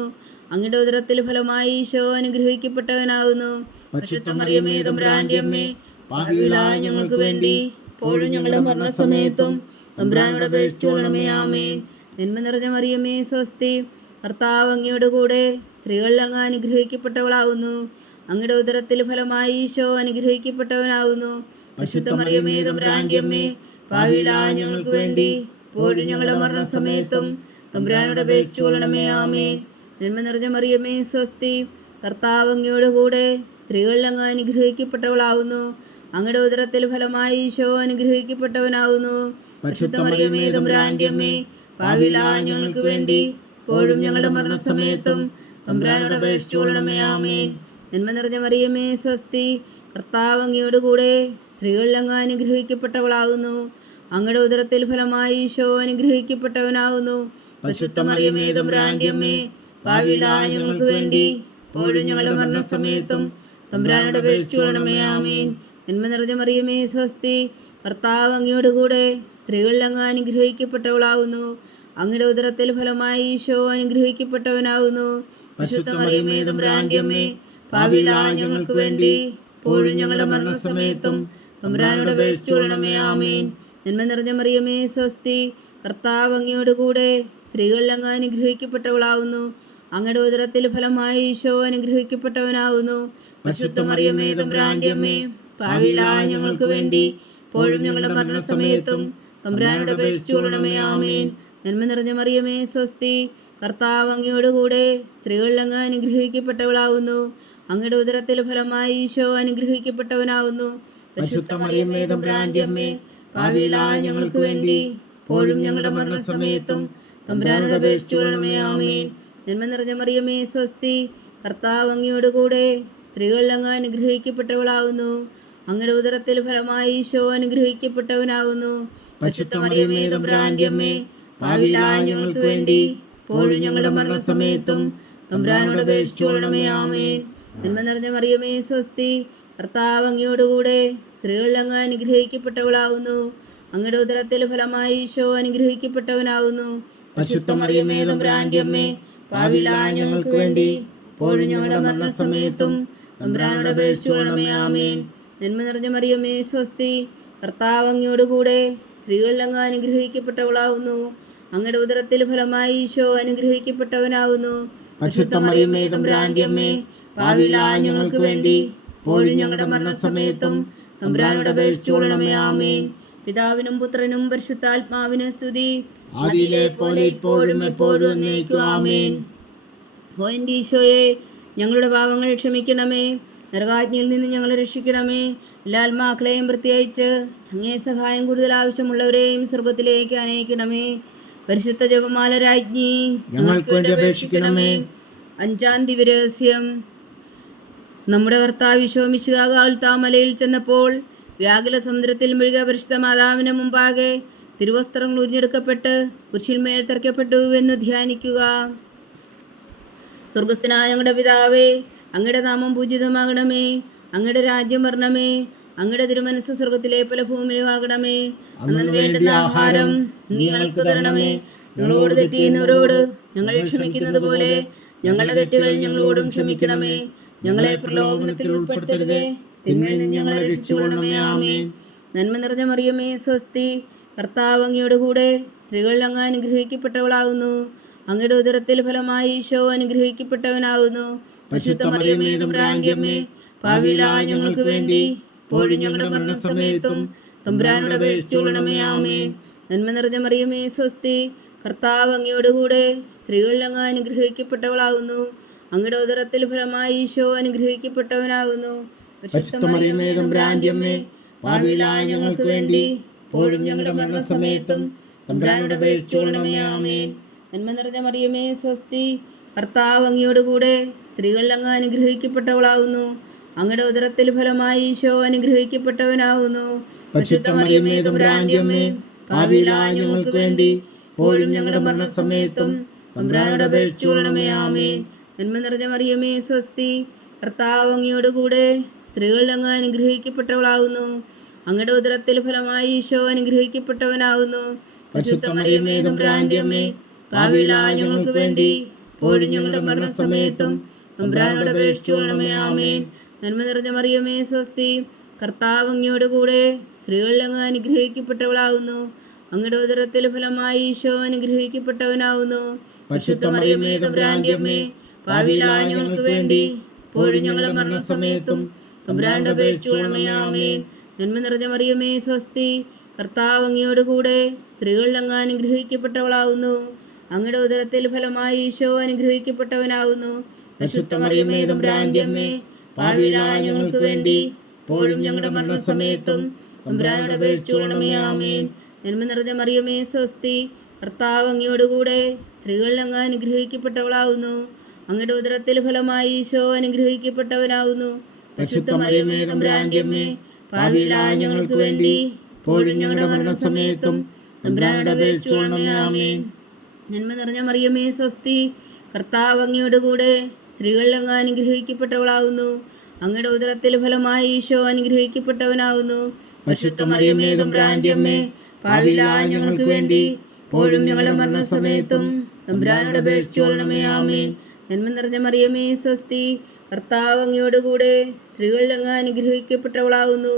അങ്ങയുടെ ഉദരത്തിൽ ഫലമായി ഈശോ അനുഗ്രഹിക്കപ്പെട്ടവനാകുന്നു. പരിശുദ്ധ മറിയമേ, തമ്പുരാന്റെ അമ്മേ, പാപികളായ ഞങ്ങൾക്ക് വേണ്ടി ഇപ്പോഴും ഞങ്ങളുടെ മരണസമയത്തും തമ്പുരാനോട് അപേക്ഷിച്ചുകൊള്ളണമേ. ആമേൻ. നന്മ നിറഞ്ഞ മറിയമേ, സ്വസ്തി, കർത്താവ് അങ്ങയോട് കൂടെ സ്ത്രീകളിൽ അങ്ങ് അനുഗ്രഹിക്കപ്പെട്ടവളാകുന്നു. അങ്ങയുടെ ഉദരത്തിൽ ഫലമായി ഈശോ അനുഗ്രഹിക്കപ്പെട്ടവനാകുന്നു. പരിശുദ്ധ മറിയമേ, തമ്പുരാന്റെ അമ്മേ, പാപികളായ ഞങ്ങൾക്ക് വേണ്ടി ഇപ്പോഴും ഞങ്ങളുടെ മരണസമയത്തും തമ്പുരാനോട് അപേക്ഷിച്ചുകൊള്ളണമേ. ആമേൻ. നന്മ നിറഞ്ഞ മറിയമേ, സ്വസ്തി, കർത്താവ് അങ്ങയോട് കൂടെ സ്ത്രീകളിൽ അങ്ങ് അനുഗ്രഹിക്കപ്പെട്ടവളാകുന്നു. അങ്ങയുടെ ഉദരത്തിൽ ഫലമായി ഈശോ അനുഗ്രഹിക്കപ്പെട്ടവനാകുന്നു. പരിശുദ്ധ മറിയമേ, തമ്പുരാന്റെ അമ്മേ, പാപികളായ ഞങ്ങൾക്ക് വേണ്ടി ഇപ്പോഴും ഞങ്ങളുടെ മരണസമയത്തും തമ്പുരാനോട് അപേക്ഷിച്ചുകൊള്ളണമേ. ആമേൻ. നന്മ നിറഞ്ഞ മറിയമേ, സ്വസ്തി, കർത്താവ് അങ്ങയോട് കൂടെ സ്ത്രീകളിൽ അങ്ങ് അനുഗ്രഹിക്കപ്പെട്ടവളാകുന്നു. അങ്ങയുടെ ഉദരത്തിൽ ഫലമായി ഈശോ അനുഗ്രഹിക്കപ്പെട്ടവനാകുന്നു. പരിശുദ്ധ മറിയമേ, തമ്പുരാന്റെ അമ്മേ, പാപികളായ ഞങ്ങൾക്ക് വേണ്ടി ഇപ്പോഴും ഞങ്ങളുടെ മരണസമയത്തും തമ്പുരാനോട് അപേക്ഷിച്ചുകൊള്ളണമേ. ആമേൻ. നന്മ നിറഞ്ഞ മറിയമേ, സ്വസ്തി, കർത്താവ് അങ്ങയോട് കൂടെ സ്ത്രീകളിൽ അങ്ങ് അനുഗ്രഹിക്കപ്പെട്ടവളാകുന്നു. അങ്ങയുടെ ഉദരത്തിൽ ഫലമായി ഈശോ അനുഗ്രഹിക്കപ്പെട്ടവനാകുന്നു. പരിശുദ്ധ മറിയമേ, തമ്പുരാന്റെ അമ്മേ, പാപികളായ ഞങ്ങൾക്ക് വേണ്ടി ഇപ്പോഴും ഞങ്ങളുടെ മരണസമയത്തും തമ്പുരാനോട് അപേക്ഷിച്ചുകൊള്ളണമേ. ആമേൻ. നന്മ നിറഞ്ഞ മറിയമേ, സ്വസ്തി, കർത്താവ് അങ്ങയോട് കൂടെ സ്ത്രീകളിൽ അങ്ങ് അനുഗ്രഹിക്കപ്പെട്ടവളാകുന്നു. അങ്ങയുടെ ഉദരത്തിൽ ഫലമായി ഈശോ അനുഗ്രഹിക്കപ്പെട്ടവനാകുന്നു. പരിശുദ്ധ മറിയമേ, തമ്പുരാന്റെ അമ്മേ, പാപികളായ ഞങ്ങൾക്ക് വേണ്ടി ഇപ്പോഴും ഞങ്ങളുടെ മരണസമയത്തും തമ്പുരാനോട് അപേക്ഷിച്ചുകൊള്ളണമേ. ആമേൻ. നന്മ നിറഞ്ഞ മറിയമേ, സ്വസ്തി, കർത്താവ് അങ്ങയോട് കൂടെ സ്ത്രീകളിൽ അങ്ങ് അനുഗ്രഹിക്കപ്പെട്ടവളാകുന്നു. അങ്ങയുടെ ഉദരത്തിൽ ഫലമായി ഈശോ അനുഗ്രഹിക്കപ്പെട്ടവനാകുന്നു. പരിശുദ്ധ മറിയമേ, തമ്പുരാന്റെ അമ്മേ, പാപികളായ ഞങ്ങൾക്ക് വേണ്ടി ഇപ്പോഴും ഞങ്ങളുടെ മരണസമയത്തും തമ്പുരാനോട് അപേക്ഷിച്ചുകൊള്ളണമേ. ആമേൻ. നന്മ നിറഞ്ഞ മറിയമേ, സ്വസ്തി, കർത്താവ് അങ്ങയോട് കൂടെ സ്ത്രീകളിൽ അങ്ങ് അനുഗ്രഹിക്കപ്പെട്ടവളാകുന്നു. അങ്ങയുടെ ഉദരത്തിൽ ഫലമായി ഈശോ അനുഗ്രഹിക്കപ്പെട്ടവനാകുന്നു. പരിശുദ്ധ മറിയമേ, തമ്പുരാന്റെ അമ്മേ, പാപികളായ ഞങ്ങൾക്ക് വേണ്ടി ഇപ്പോഴും ഞങ്ങളുടെ മരണസമയത്തും തമ്പുരാനോട് അപേക്ഷിച്ചുകൊള്ളണമേ. ആമേൻ. നന്മ നിറഞ്ഞ മറിയമേ, സ്വസ്തി, കർത്താവ് അങ്ങയോട് കൂടെ സ്ത്രീകളിൽ അങ്ങ് അനുഗ്രഹിക്കപ്പെട്ടവളാകുന്നു. അങ്ങയുടെ ഉദരത്തിൽ ഫലമായി ഈശോ അനുഗ്രഹിക്കപ്പെട്ടവനാകുന്നു. പരിശുദ്ധ മറിയമേ, തമ്പുരാന്റെ അമ്മേ, പാപികളായ ഞങ്ങൾക്ക് വേണ്ടി ഇപ്പോഴും ഞങ്ങളുടെ മരണസമയത്തും തമ്പുരാനോട് അപേക്ഷിച്ചുകൊള്ളണമേ. ആമേൻ. നന്മ നിറഞ്ഞ മറിയമേ, സ്വസ്തി, കർത്താവ് അങ്ങയോട് കൂടെ സ്ത്രീകളിൽ അങ്ങ് അനുഗ്രഹിക്കപ്പെട്ടവളാകുന്നു. അങ്ങയുടെ ഉദരത്തിൽ ഫലമായി ഈശോ അനുഗ്രഹിക്കപ്പെട്ടവനാകുന്നു. പരിശുദ്ധ മറിയമേ, തമ്പുരാന്റെ അമ്മേ, പാപികളായ ഞങ്ങൾക്ക് വേണ്ടി ഇപ്പോഴും ഞങ്ങളുടെ മരണസമയത്തും തമ്പുരാനോട് അപേക്ഷിച്ചുകൊള്ളണമേ. ആമേൻ. പിതാവിനും പുത്രനും പരിശുദ്ധാത്മാവിന് സ്തുതി. ആദിയിലെ പോലെ ഇപ്പോഴും എപ്പോഴും എന്നേക്കും. ആമേൻ. ഓ എൻ്റെ ഈശോയെ, ഞങ്ങളുടെ പാപങ്ങൾ ക്ഷമിക്കണമേ. നരകാജ്ഞയിൽ നിന്ന് ഞങ്ങളെ രക്ഷിക്കണമേ. എല്ലാ ആത്മാക്കളെയും പ്രത്യേകിച്ച് അങ്ങേ സഹായം കൂടുതൽ ആവശ്യമുള്ളവരെയും സ്വർഗത്തിലേക്ക് അനയിക്കണമേ. പരിശുദ്ധ ജപമാല രാജ്ഞി, ഞങ്ങൾക്ക് വേണ്ടി അപേക്ഷിക്കണമേ. 5-ാം ദിവ്യരഹസ്യം. നമ്മുടെ കർത്താവ് ഈശോ മിശിഹാ ഗാഗുൽത്താമലയിൽ ചെന്നപ്പോൾ വ്യാകുല സമുദ്രത്തിൽ മുഴുകിയ പരിശുദ്ധ മാതാവിന് മുമ്പാകെ തിരുവസ്ത്രങ്ങൾ ഉരിഞ്ഞെടുക്കപ്പെട്ട് കുരിശിന്മേൽ തറയ്ക്കപ്പെട്ടു എന്ന് ധ്യാനിക്കുക. സ്വർഗസ്ഥനായ ഞങ്ങളുടെ പിതാവേ, അങ്ങയുടെ നാമം പൂജിതമാകണമേ. അങ്ങയുടെ രാജ്യം വരണമേ. അങ്ങയുടെ തിരുമനസ്സ് സ്വർഗത്തിലെ പോലെ ഭൂമിയിലും ആകണമേ. അന്നു വേണ്ടുന്ന ആഹാരം നീ ഞങ്ങൾക്ക് തരണമേ. ഞങ്ങളോട് തെറ്റ് ചെയ്യുന്നവരോട് ഞങ്ങൾ ക്ഷമിക്കുന്നത് പോലെ ഞങ്ങളുടെ തെറ്റുകൾ ഞങ്ങളോടും ക്ഷമിക്കണമേ. ഞങ്ങളെ പ്രലോഭനത്തിൽ ഉൾപ്പെടുത്തരുതേ, തിന്മയിൽ നിന്ന് ഞങ്ങളെ രക്ഷിച്ചുകൊള്ളണമേ. ആമേൻ. നന്മ നിറഞ്ഞ മറിയമേ, സ്വസ്തി, കർത്താവ് അങ്ങയോട് കൂടെ സ്ത്രീകളിൽ അങ്ങ് അനുഗ്രഹിക്കപ്പെട്ടവളാകുന്നു. അങ്ങയുടെ ഉദരത്തിൽ ഫലമായി ഈശോ അനുഗ്രഹിക്കപ്പെട്ടവനാകുന്നു. പരിശുദ്ധ മറിയമേ, തമ്പുരാന്റെ അമ്മേ, പാപികളായ ഞങ്ങൾക്ക് വേണ്ടി ഇപ്പോഴും ഞങ്ങളുടെ മരണസമയത്തും തമ്പുരാനോട് അപേക്ഷിച്ചുകൊള്ളണമേ. ആമേൻ. നന്മ നിറഞ്ഞ മറിയമേ, സ്വസ്തി, കർത്താവ് അങ്ങയോട് കൂടെ സ്ത്രീകളിൽ അങ്ങ് അനുഗ്രഹിക്കപ്പെട്ടവളാകുന്നു. അങ്ങയുടെ ഉദരത്തിൽ ഫലമായി ഈശോ അനുഗ്രഹിക്കപ്പെട്ടവനാകുന്നു. പരിശുദ്ധ മറിയമേ, തമ്പുരാന്റെ അമ്മേ, പാപികളായ ഞങ്ങൾക്ക് വേണ്ടി ഇപ്പോഴും ഞങ്ങളുടെ മരണസമയത്തും തമ്പുരാനോട് അപേക്ഷിച്ചുകൊള്ളണമേ. ആമേൻ. നന്മ നിറഞ്ഞ മറിയമേ സ്വസ്തി, കർത്താവ് അങ്ങയോടുകൂടെ സ്ത്രീകളിൽ അങ്ങ് അനുഗ്രഹിക്കപ്പെട്ടവളാവുന്നു. അങ്ങയുടെ ഉദരത്തിൽ ഫലമായി ഈശോ അനുഗ്രഹിക്കപ്പെട്ടവനാകുന്നു. പരിശുദ്ധ മറിയമേ തമ്പുരാന്റെ അമ്മേ, പാപികളായ ഞങ്ങൾക്ക് വേണ്ടി ഇപ്പോഴും ഞങ്ങളുടെ മരണസമയത്തും തമ്പുരാനോട് അപേക്ഷിച്ചുകൊള്ളണമേ. ആമേൻ. നന്മ നിറഞ്ഞ മറിയമേ സ്വസ്തി, കർത്താവ് അങ്ങയോടുകൂടെ സ്ത്രീകളിൽ അങ്ങ് അനുഗ്രഹിക്കപ്പെട്ടവളാവുന്നു. അങ്ങയുടെ ഉദരത്തിൽ ഫലമായി ഈശോ അനുഗ്രഹിക്കപ്പെട്ടവനാകുന്നു. പരിശുദ്ധ മറിയമേ തമ്പുരാന്റെ അമ്മേ, പാപികളായ ഞങ്ങൾക്ക് വേണ്ടി ഇപ്പോഴും ഞങ്ങളുടെ മരണസമയത്തും തമ്പുരാനോട് അപേക്ഷിച്ചുകൊള്ളണമേ. ആമേൻ. നന്മ നിറഞ്ഞ മറിയമേ സ്വസ്തി, കർത്താവ് അങ്ങയോടുകൂടെ സ്ത്രീകളിൽ അങ്ങ് അനുഗ്രഹിക്കപ്പെട്ടവളാവുന്നു. അങ്ങയുടെ ഉദരത്തിൽ ഫലമായി ഈശോ അനുഗ്രഹിക്കപ്പെട്ടവനാവുന്നു. പരിശുദ്ധ മറിയമേ തമ്പുരാന്റെ അമ്മേ, പാപികളായ ഞങ്ങൾക്ക് വേണ്ടി ഇപ്പോഴും ഞങ്ങളുടെ മരണസമയത്തും തമ്പുരാനോട് അപേക്ഷിച്ചുകൊള്ളണമേ. ആമേൻ. നന്മ നിറഞ്ഞ മറിയമേ സ്വസ്തി, കർത്താവ് അങ്ങയോടുകൂടെ സ്ത്രീകളിൽ അങ്ങ് അനുഗ്രഹിക്കപ്പെട്ടവളാവുന്നു. അങ്ങയുടെ ഉദരത്തിൽ ഫലമായി ഈശോ അനുഗ്രഹിക്കപ്പെട്ടവനാവുന്നു. പരിശുദ്ധ മറിയമേ തമ്പുരാന്റെ അമ്മേ, പാപികളായ ഞങ്ങൾക്ക് വേണ്ടി ഇപ്പോഴും ഞങ്ങളുടെ മരണസമയത്തും തമ്പുരാനോട് അപേക്ഷിച്ചുകൊള്ളണമേ. ആമേൻ. നന്മ നിറഞ്ഞ മറിയമേ സ്വസ്തി, കർത്താവ് അങ്ങയോടുകൂടെ സ്ത്രീകളിൽ അങ്ങ് അനുഗ്രഹിക്കപ്പെട്ടവളാവുന്നു. അങ്ങയുടെ ഉദരത്തിൽ ഫലമായി ഈശോ അനുഗ്രഹിക്കപ്പെട്ടവനാവുന്നു. പരിശുദ്ധ മറിയമേ തമ്പുരാന്റെ അമ്മേ, പാപികളായ ഞങ്ങൾക്ക് വേണ്ടി ഇപ്പോഴും ഞങ്ങളുടെ മരണസമയത്തും തമ്പുരാനോട് അപേക്ഷിച്ചുകൊള്ളണമേ. ആമേൻ. നന്മ നിറഞ്ഞ മറിയമേ സ്വസ്തി, കർത്താവ് അങ്ങയോടുകൂടെ സ്ത്രീകളിൽ അങ്ങ് അനുഗ്രഹിക്കപ്പെട്ടവളാവുന്നു. അങ്ങയുടെ ഉദരത്തിൽ ഫലമായി ഈശോ അനുഗ്രഹിക്കപ്പെട്ടവനാകുന്നു. പരിശുദ്ധ മറിയമേ തമ്പുരാന്റെ അമ്മേ, പാപികളായ ഞങ്ങൾക്ക് വേണ്ടി ഇപ്പോഴും ഞങ്ങളുടെ മരണസമയത്തും തമ്പുരാനോട് അപേക്ഷിച്ചുകൊള്ളണമേ. ആമേൻ. നന്മ നിറഞ്ഞ മറിയമേ സ്വസ്തി, കർത്താവ് അങ്ങയോടുകൂടെ സ്ത്രീകളിൽ അങ്ങ് അനുഗ്രഹിക്കപ്പെട്ടവളാവുന്നു.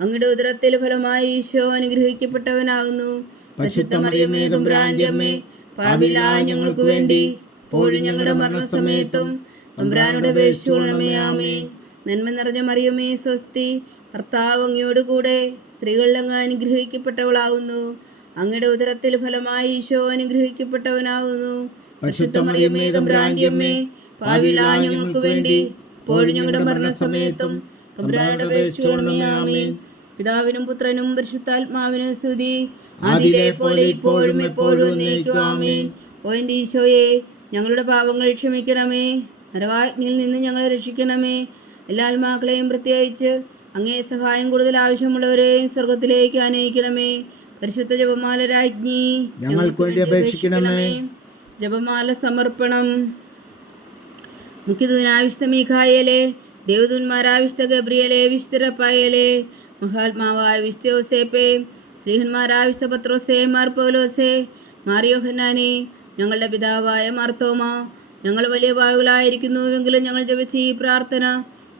അങ്ങയുടെ ഉദരത്തിൽ ഫലമായി ഈശോ അനുഗ്രഹിക്കപ്പെട്ടവനാകുന്നു. പരിശുദ്ധ മറിയമേ തമ്പുരാന്റെ അമ്മേ, പാപികളായ ഞങ്ങൾക്ക് വേണ്ടി ഇപ്പോഴും ഞങ്ങളുടെ മരണസമയത്തും തമ്പുരാനോട് അപേക്ഷിച്ചുകൊള്ളണമേ. ആമേൻ. നന്മ നിറഞ്ഞ മറിയമേ സ്വസ്തി, കർത്താവ് അങ്ങയോടുകൂടെ സ്ത്രീകളിൽ അങ്ങ് അനുഗ്രഹിക്കപ്പെട്ടവളാവുന്നു. അങ്ങയുടെ ഉദരത്തിൽ ഫലമായി ഈശോ അനുഗ്രഹിക്കപ്പെട്ടവനാകുന്നു. പരിശുദ്ധ മറിയമേ തമ്പുരാന്റെ അമ്മേ, പാപികളായ ഞങ്ങൾക്ക് വേണ്ടി ഇപ്പോഴും ഞങ്ങളുടെ മരണസമയത്തും തമ്പുരാനോട് അപേക്ഷിച്ചുകൊള്ളണമേ. ആമേൻ. പിതാവിനും പുത്രനും പരിശുദ്ധാത്മാവിനും സ്തുതി, ആദിയിലെ പോലെ ഇപ്പോഴും എപ്പോഴും എന്നേക്കും. ആമേൻ. ഓ എൻ്റെ ഈശോയെ, ഞങ്ങളുടെ പാപങ്ങൾ ക്ഷമിക്കണമേ. നരകാഗ്നിയിൽ നിന്ന് ഞങ്ങളെ രക്ഷിക്കണമേ. എല്ലാ ആത്മാക്കളെയും പ്രത്യേകിച്ച് അങ്ങേ സഹായം കൂടുതൽ ആവശ്യമുള്ളവരെയും സ്വർഗത്തിലേക്ക് ആനയിക്കണമേ. പരിശുദ്ധ ജപമാല രാജ്ഞി, ഞങ്ങൾക്ക് വേണ്ടി അപേക്ഷിക്കണമേ. ജപമാല സമർപ്പണം. മുഖ്യദൂതനായ വിശുദ്ധ മീഖായേലേ, ദേവദൂതന്മാരായ വിശുദ്ധ ഗബ്രിയേലേ, വിശുദ്ധ റഫായേലേ, മഹാത്മാവായ വിശുദ്ധ യോസേപ്പേ, ശ്രീഹന്മാരായ വിശുദ്ധ പത്രോസേ, മാർ പൗലോസേ, മാർ യോഹന്നാനേ, ഞങ്ങളുടെ പിതാവായ മാർത്തോമ, ഞങ്ങൾ വലിയ പാവികളായിരിക്കുന്നുവെങ്കിലും ഞങ്ങൾ ജപിച്ച ഈ പ്രാർത്ഥന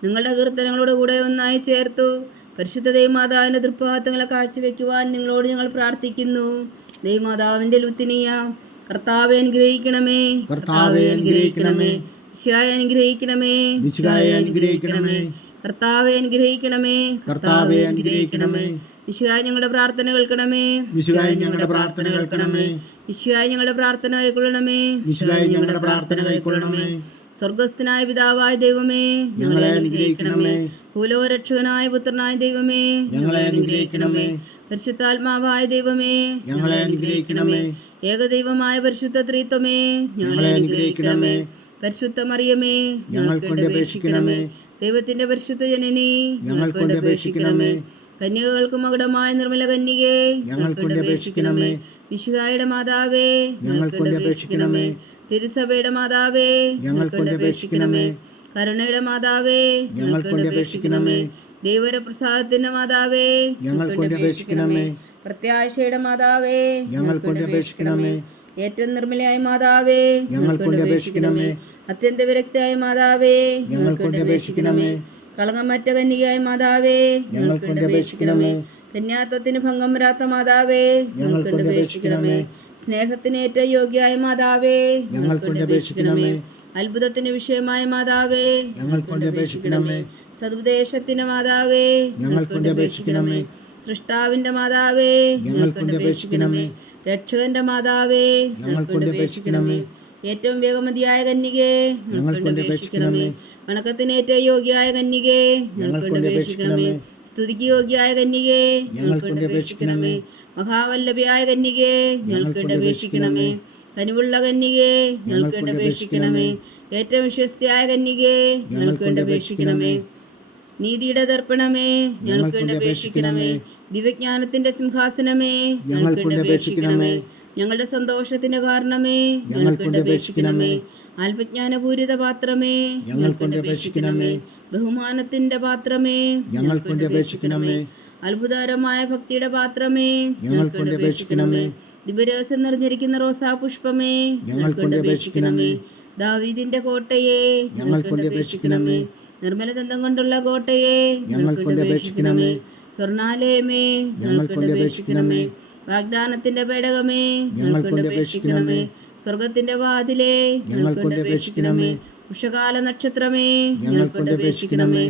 നിങ്ങളുടെ കീർത്തനങ്ങളോട് കൂടെ ഒന്നായി ചേർത്തു പരിശുദ്ധ ദൈവമാതാവിൻ്റെ തൃപ്പാദങ്ങളെ കാഴ്ചവെക്കുവാൻ നിങ്ങളോട് ഞങ്ങൾ പ്രാർത്ഥിക്കുന്നു. ദൈവമാതാവിൻ്റെ ലുത്തിനിയ, കർത്താവെ അനുഗ്രഹിക്കണമേ. കർത്താവെ അനുഗ്രഹിക്കണമേ. മിശിഹായെ അനുഗ്രഹിക്കണമേ. മിശിഹായെ അനുഗ്രഹിക്കണമേ. കർത്താവെ അനുഗ്രഹിക്കണമേ. കർത്താവെ അനുഗ്രഹിക്കണമേ. മിശിഹായെ ഞങ്ങളുടെ പ്രാർത്ഥന കേൾക്കണമേ. മിശിഹായെ ഞങ്ങളുടെ പ്രാർത്ഥന കേൾക്കണമേ. മിശിഹായെ ഞങ്ങളുടെ പ്രാർത്ഥന കൈക്കൊള്ളണമേ. മിശിഹായെ ഞങ്ങളുടെ പ്രാർത്ഥന കൈക്കൊള്ളണമേ. സ്വർഗസ്ഥനായ പിതാവായ ദൈവമേ, ഞങ്ങളെ അനുഗ്രഹിക്കണമേ. ഭൂലോകരക്ഷകനായ പുത്രനായ ദൈവമേ, ഞങ്ങളെ അനുഗ്രഹിക്കണമേ. പരിശുദ്ധാത്മാവായ ദൈവമേ, ഞങ്ങളെ അനുഗ്രഹിക്കണമേ. ഏകദൈവമായ പരിശുദ്ധ ത്രിത്വമേ, ഞങ്ങളെ അനുഗ്രഹിക്കണമേ. പരിശുദ്ധ മറിയമേ, ഞങ്ങൾക്കൊണ്ട് അപേക്ഷിക്കണമേ. ദൈവത്തിന്റെ പരിശുദ്ധ ജനനി, ഞങ്ങൾക്കൊണ്ട് അപേക്ഷിക്കണമേ. കന്യകകൾക്ക് മകുടമായ നിർമ്മല കന്യകേ, ഞങ്ങൾക്കൊണ്ട് അപേക്ഷിക്കണമേ. മിശിഹായുടെ മാതാവേ, ഞങ്ങൾക്കൊണ്ട് അപേക്ഷിക്കണമേ. തിരുസഭയുടെ മാതാവേ, ഞങ്ങൾക്കൊണ്ട് അപേക്ഷിക്കണമേ. കരുണയുടെ മാതാവേ, ഞങ്ങൾക്കൊണ്ട് അപേക്ഷിക്കണമേ. ദൈവപ്രസാദത്തിന്റെ മാതാവേ, ഞങ്ങൾക്കൊണ്ട് അപേക്ഷിക്കണമേ. പ്രത്യാശയുടെ മാതാവേ, ഞങ്ങൾക്കൊണ്ട് അപേക്ഷിക്കണമേ. ഏറ്റവും നിർമ്മലയായ മാതാവേ, ഞങ്ങൾക്കൊണ്ട് അപേക്ഷിക്കണമേ. അത്യന്ത വിരക്തയായ മാതാവേ, ഞങ്ങൾക്കൊണ്ട് അപേക്ഷിക്കണമേ. കളങ്കമറ്റ കന്യകയായ മാതാവേ, ഞങ്ങൾക്കൊണ്ട് അപേക്ഷിക്കണമേ. കന്യാത്വത്തിന് ഭംഗം വരാത്ത മാതാവേ, ഞങ്ങൾക്കൊണ്ട് അപേക്ഷിക്കണമേ. സ്നേഹത്തിന് ഏറ്റവും യോഗ്യയായ മാതാവേ, ഞങ്ങൾക്കൊണ്ട് അപേക്ഷിക്കണമേ. അത്ഭുതത്തിന് വിഷയമായ മാതാവേ, ഞങ്ങൾക്കൊണ്ട് അപേക്ഷിക്കണമേ. സതുപദേശത്തിന്റെ മാതാവേ, ഞങ്ങൾക്കൊണ്ട് അപേക്ഷിക്കണമേ. സൃഷ്ടാവിന്റെ മാതാവേ, ഞങ്ങൾക്കൊണ്ട് അപേക്ഷിക്കണമേ. രക്ഷകന്റെ മാതാവേ, ഞങ്ങൾക്കൊണ്ട് അപേക്ഷിക്കണമേ. ഏറ്റവും വേഗമതിയായ കന്യകേ, ഞങ്ങൾക്കൊണ്ട് അപേക്ഷിക്കണമേ. വണക്കത്തിന് ഏറ്റവും യോഗ്യയായ കന്യകേ, ഞങ്ങൾക്കൊണ്ട് അപേക്ഷിക്കണമേ. സ്തുതിക്ക് യോഗ്യയായ കന്യകേ, ഞങ്ങൾക്കൊണ്ട് അപേക്ഷിക്കണമേ. മഹാവല്ലഭയായ കന്യകേ, ഞങ്ങൾക്കൊണ്ട് അപേക്ഷിക്കണമേ. കനിവുള്ള കന്യകേ ഞങ്ങൾക്ക് വേണ്ടി അപേക്ഷിക്കണമേ. ഏറ്റവും വിശ്വസ്തയായ കന്യകേ ഞങ്ങൾക്ക് വേണ്ടി അപേക്ഷിക്കണമേ. നീതിയുടെ ദർപ്പണമേ ഞങ്ങൾക്ക് വേണ്ടി അപേക്ഷിക്കണമേ. ദിവ്യജ്ഞാനത്തിന്റെ സിംഹാസനമേ ഞങ്ങൾക്ക് വേണ്ടി അപേക്ഷിക്കണമേ. ഞങ്ങളുടെ സന്തോഷത്തിന്റെ കാരണമേ ഞങ്ങൾക്ക് വേണ്ടി അപേക്ഷിക്കണമേ. ആത്മജ്ഞാനപൂരിത പാത്രമേ ഞങ്ങൾക്ക് വേണ്ടി അപേക്ഷിക്കണമേ. ബഹുമാനത്തിന്റെ പാത്രമേ ഞങ്ങൾക്ക് വേണ്ടി അപേക്ഷിക്കണമേ. അത്ഭുതകരമായ ഭക്തിയുടെ പാത്രമേ ഞങ്ങൾക്ക് വേണ്ടി അപേക്ഷിക്കണമേ. ദിവരസം നിറഞ്ഞിരിക്കുന്ന റോസാ പുഷ്പമേ ഞങ്ങൾക്ക് വേണ്ടി അപേക്ഷിക്കണമേ. ദാവീദിന്റെ കോട്ടയെ ഞങ്ങൾക്ക് വേണ്ടി അപേക്ഷിക്കണമേ. നിർമ്മല ദന്തം കൊണ്ടുള്ള കോട്ടയെ ഞങ്ങൾക്ക് വേണ്ടി അപേക്ഷിക്കണമേ. സ്വർണാലയമേ ഞങ്ങൾക്ക് വേണ്ടി അപേക്ഷിക്കണമേ. വാഗ്ദാനത്തിന്റെ പേടകമേ ഞങ്ങൾക്ക് വേണ്ടി അപേക്ഷിക്കണമേ. സ്വർഗത്തിന്റെ വാതിലേ ഞങ്ങൾക്ക് വേണ്ടി അപേക്ഷിക്കണമേ. ഉഷകാല നക്ഷത്രമേ ഞങ്ങൾക്ക് വേണ്ടി അപേക്ഷിക്കണമേ.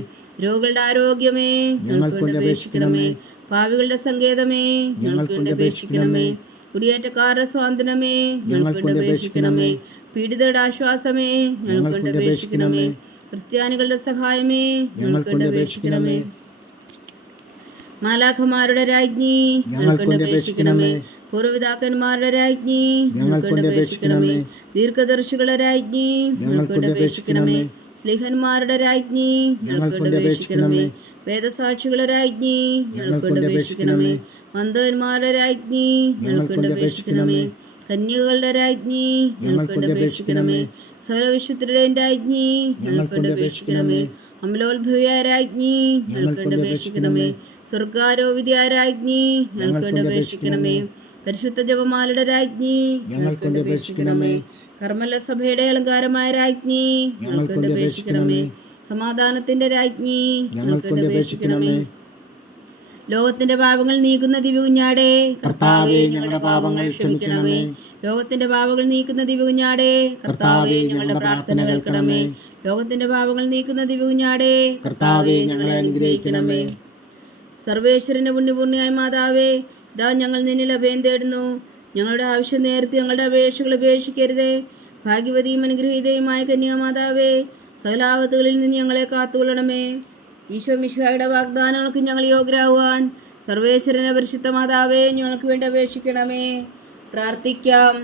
രോഗികളുടെ ആരോഗ്യമേ ഞങ്ങൾക്ക് വേണ്ടി അപേക്ഷിക്കണമേ. പാവികളുടെ സങ്കേതമേ ഞങ്ങൾക്ക് വേണ്ടി അപേക്ഷിക്കണമേ. കുടിയേറ്റക്കാരുടെ സ്വാതന്ത്ര്യമേ ഞങ്ങൾക്ക് വേണ്ടി അപേക്ഷിക്കണമേ. പീഡിതരുടെ ആശ്വാസമേ ഞങ്ങൾക്ക് വേണ്ടി അപേക്ഷിക്കണമേ. ക്രിസ്ത്യാനികളുടെ സഹായമേ ഞങ്ങൾക്ക് വേണ്ടി അപേക്ഷിക്കണമേ. മാലാഖമാരുടെ രാജ്ഞി ഞങ്ങൾക്ക് വേണ്ടി അപേക്ഷിക്കണമേ. പൂർവ്വപിതാക്കന്മാരുടെ രാജ്ഞി ഞങ്ങൾക്ക് വേണ്ടി അപേക്ഷിക്കണമേ. ദീർഘദർശികളുടെ രാജ്ഞി ഞങ്ങൾക്ക് വേണ്ടി അപേക്ഷിക്കണമേ. സ്ലിഹന്മാരുടെ രാജ്ഞി ഞങ്ങൾക്ക് വേണ്ടി അപേക്ഷിക്കണമേ. വേദസാക്ഷികളുടെ രാജ്ഞി ഞങ്ങൾക്ക് വേണ്ടി അപേക്ഷിക്കണമേ. മന്ദന്മാരുടെ രാജ്ഞി ഞങ്ങൾക്ക് വേണ്ടി അപേക്ഷിക്കണമേ. കന്യകളുടെ രാജ്ഞി ഞങ്ങൾക്ക് വേണ്ടി അപേക്ഷിക്കണമേ. സർവവിശുദ്ധരുടെയും രാജ്ഞി ഞങ്ങൾക്ക് വേണ്ടി അപേക്ഷിക്കണമേ. അമലോത്ഭവിയായ രാജ്ഞി ഞങ്ങൾക്ക് വേണ്ടി അപേക്ഷിക്കണമേ. സ്വർഗാരോപിതയായ രാജ്ഞി ഞങ്ങൾക്ക് വേണ്ടി അപേക്ഷിക്കണമേ. പരിശുദ്ധ ജപമാലയുടെ രാജ്ഞി ഞങ്ങൾക്ക് വേണ്ടി അപേക്ഷിക്കണമേ. കർമ്മല സഭയുടെ അലങ്കാരമായ രാജ്ഞി ഞങ്ങൾക്ക് വേണ്ടി അപേക്ഷിക്കണമേ. സമാധാനത്തിന്റെ രാജ്ഞി ഞങ്ങൾക്ക് വേണ്ടി അപേക്ഷിക്കണമേ. ലോകത്തിന്റെ പാപങ്ങൾ നീക്കുന്ന ദിവ്യകുഞ്ഞാടേ കർത്താവേ ഞങ്ങളുടെ പാപങ്ങൾ ക്ഷമിക്കണമേ. ലോകത്തിന്റെ പാപങ്ങൾ നീക്കുന്ന ദിവ്യകുഞ്ഞാടേ കർത്താവേ ഞങ്ങളുടെ പ്രാർത്ഥന കേൾക്കണമേ. ലോകത്തിന്റെ പാപങ്ങൾ നീക്കുന്ന ദിവ്യകുഞ്ഞാടേ കർത്താവേ ഞങ്ങളെ അനുഗ്രഹിക്കണമേ. സർവേശ്വരന്റെ പുണ്യപൂർണ്ണിയായ മാതാവേ, ഇതാ ഞങ്ങൾ നിന്നിൽ അഭയം തേടുന്നു. ഞങ്ങളുടെ ആവശ്യം നേരത്തെ ഞങ്ങളുടെ അപേക്ഷകൾ ഉപേക്ഷിക്കരുതേ. ഭാഗ്യവതിയും അനുഗ്രഹീതയുമായ കന്യാമാതാവേ, സകലാപത്തുകളിൽ നിന്ന് ഞങ്ങളെ കാത്തുകൊള്ളണമേ. ഈശോ മിശിഹായുടെ വാഗ്ദാനങ്ങൾക്ക് ഞങ്ങൾ യോഗ്യരാകുവാൻ സർവേശ്വരന്റെ പരിശുദ്ധ മാതാവേ ഞങ്ങൾക്ക് വേണ്ടി അപേക്ഷിക്കണമേ. പ്രാർത്ഥിക്കാം.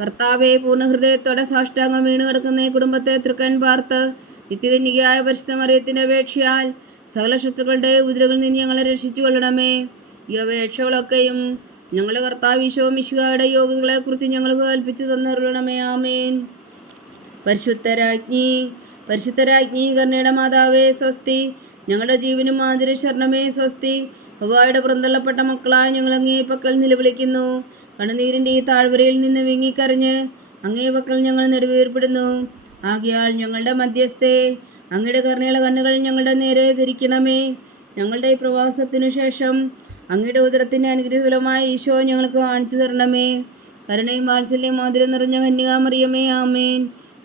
കർത്താവെ, പൂർണ്ണ ഹൃദയത്തോടെ സാഷ്ടാംഗം വീണ് കിടക്കുന്ന ഈ കുടുംബത്തെ തൃക്കൻ പാർത്ത് നിത്യകന്യകയായ പരിശുദ്ധ മറിയത്തിന്റെ അപേക്ഷയാൽ സകല ശത്രുക്കളുടെ ഉപദ്രവങ്ങളിൽ നിന്ന് ഞങ്ങളെ രക്ഷിച്ചു കൊള്ളണമേ. ഈ അപേക്ഷകളൊക്കെയും ഞങ്ങളുടെ കർത്താവ് ഈശോ മിശിഹായുടെ യോഗ്യതകളെക്കുറിച്ച് ഞങ്ങൾക്ക് കൽപ്പിച്ചു തന്നരുളണമേ. ആമേൻ. പരിശുദ്ധരാജ്ഞി കരുണയുടെ മാതാവേ സ്വസ്തി. ഞങ്ങളുടെ ജീവനും ആതിര ശരണമേ സ്വസ്തി. ഹവ്വായുടെ പുറന്തള്ളപ്പെട്ട മക്കളായ ഞങ്ങൾ അങ്ങേ പക്കൽ നിലവിളിക്കുന്നു. കണ്ണുനീരിൻ്റെ ഈ താഴ്വരയിൽ നിന്ന് വിങ്ങിക്കരഞ്ഞ് അങ്ങേ പക്കൽ ഞങ്ങൾ നെടുവേർപ്പെടുന്നു. ആകയാൽ ഞങ്ങളുടെ മധ്യസ്ഥേ, അങ്ങയുടെ കരുണയുള്ള കണ്ണുകൾ ഞങ്ങളുടെ നേരെ ധരിക്കണമേ. ഞങ്ങളുടെ ഈ പ്രവാസത്തിനു ശേഷം അങ്ങയുടെ ഉദരത്തിൻ്റെ അനുഗ്രഹഫലമായ ഈശോ ഞങ്ങൾക്ക് കാണിച്ചു തരണമേ. കരുണയും വാത്സല്യം മാതിരം നിറഞ്ഞ കന്യകാമറിയമേ, ആമേൻ.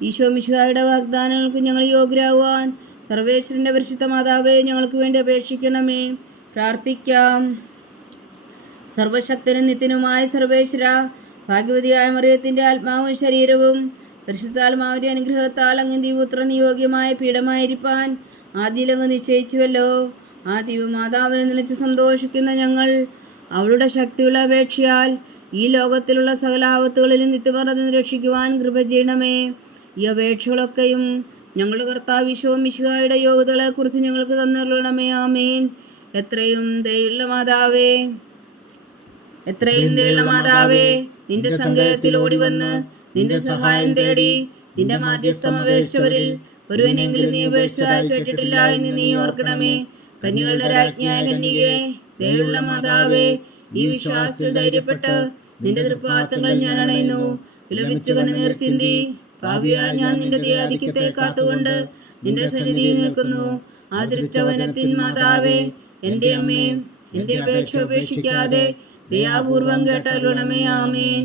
ഈശോ മിശിഹായുടെ വാഗ്ദാനങ്ങൾക്ക് ഞങ്ങൾ യോഗ്യരാകുവാൻ സർവേശ്വരൻ്റെ പരിശുദ്ധ മാതാവേ ഞങ്ങൾക്ക് വേണ്ടി അപേക്ഷിക്കണമേ. പ്രാർത്ഥിക്കാം. സർവശക്തനും നിത്യനുമായ സർവേശ്വര, ഭാഗ്യവതിയായ മറിയത്തിൻ്റെ ആത്മാവും ശരീരവും പരിശുദ്ധാത്മാവിൻ്റെ അനുഗ്രഹത്താൽ അങ്ങ് ദൈവപുത്രൻ യോഗ്യമായ പീഠമായിരിക്കാൻ ആദ്യലങ്ങ് നിശ്ചയിച്ചുവല്ലോ. ആ ദിവ്യമാതാവിനെ നിലച്ച് സന്തോഷിക്കുന്ന ഞങ്ങൾ അവളുടെ ശക്തിയുള്ള അപേക്ഷയാൽ ഈ ലോകത്തിലുള്ള സകല ആപത്തുകളിലും നിത്യമറന്ന് രക്ഷിക്കുവാൻ കൃപ ചെയ്യണമേ. ഈ അപേക്ഷകളൊക്കെയും ഞങ്ങളുടെ കർത്താവ് ഈശോ മിശിഹായുടെ യോഗ്യതകളെക്കുറിച്ച് ഞങ്ങൾക്ക് തന്നരുളണമേ. ആമേൻ. എത്രയും ദയുള്ള മാതാവേ, നിന്റെ സങ്കേതത്തിൽ ഓടിവന്ന് നിന്റെ സഹായം തേടി നിന്റെ മാധ്യസ്ഥം അപേക്ഷിച്ചവരിൽ ഒരുവനെങ്കിലും നീ അപേക്ഷിച്ചതായി കേട്ടിട്ടില്ല എന്ന് നീ ഓർക്കണമേ. കന്യകളുടെ രാജ്ഞിയായ കന്യകേ, ദയുള്ള മാതാവേ, ഈ വിശ്വാസത്തിൽ ധൈര്യപ്പെട്ട് നിന്റെ തൃപ്പാദങ്ങൾ ഞാൻ അണയുന്നു. വിലപിച്ചു കണ്ണുനീർ ചിന്തി പാപിയായ ഞാൻ നിന്റെ ദയാധിക്യത്തെ കാത്തുകൊണ്ട് നിന്റെ സന്നിധിയിൽ നിൽക്കുന്നു. ആദരിച്ച വനത്തിൻ മാതാവേ, എൻ്റെ അമ്മേ, എൻ്റെ അപേക്ഷ ഉപേക്ഷിക്കാതെ ദയാപൂർവം കേട്ടരുളണമേ. ആമേൻ.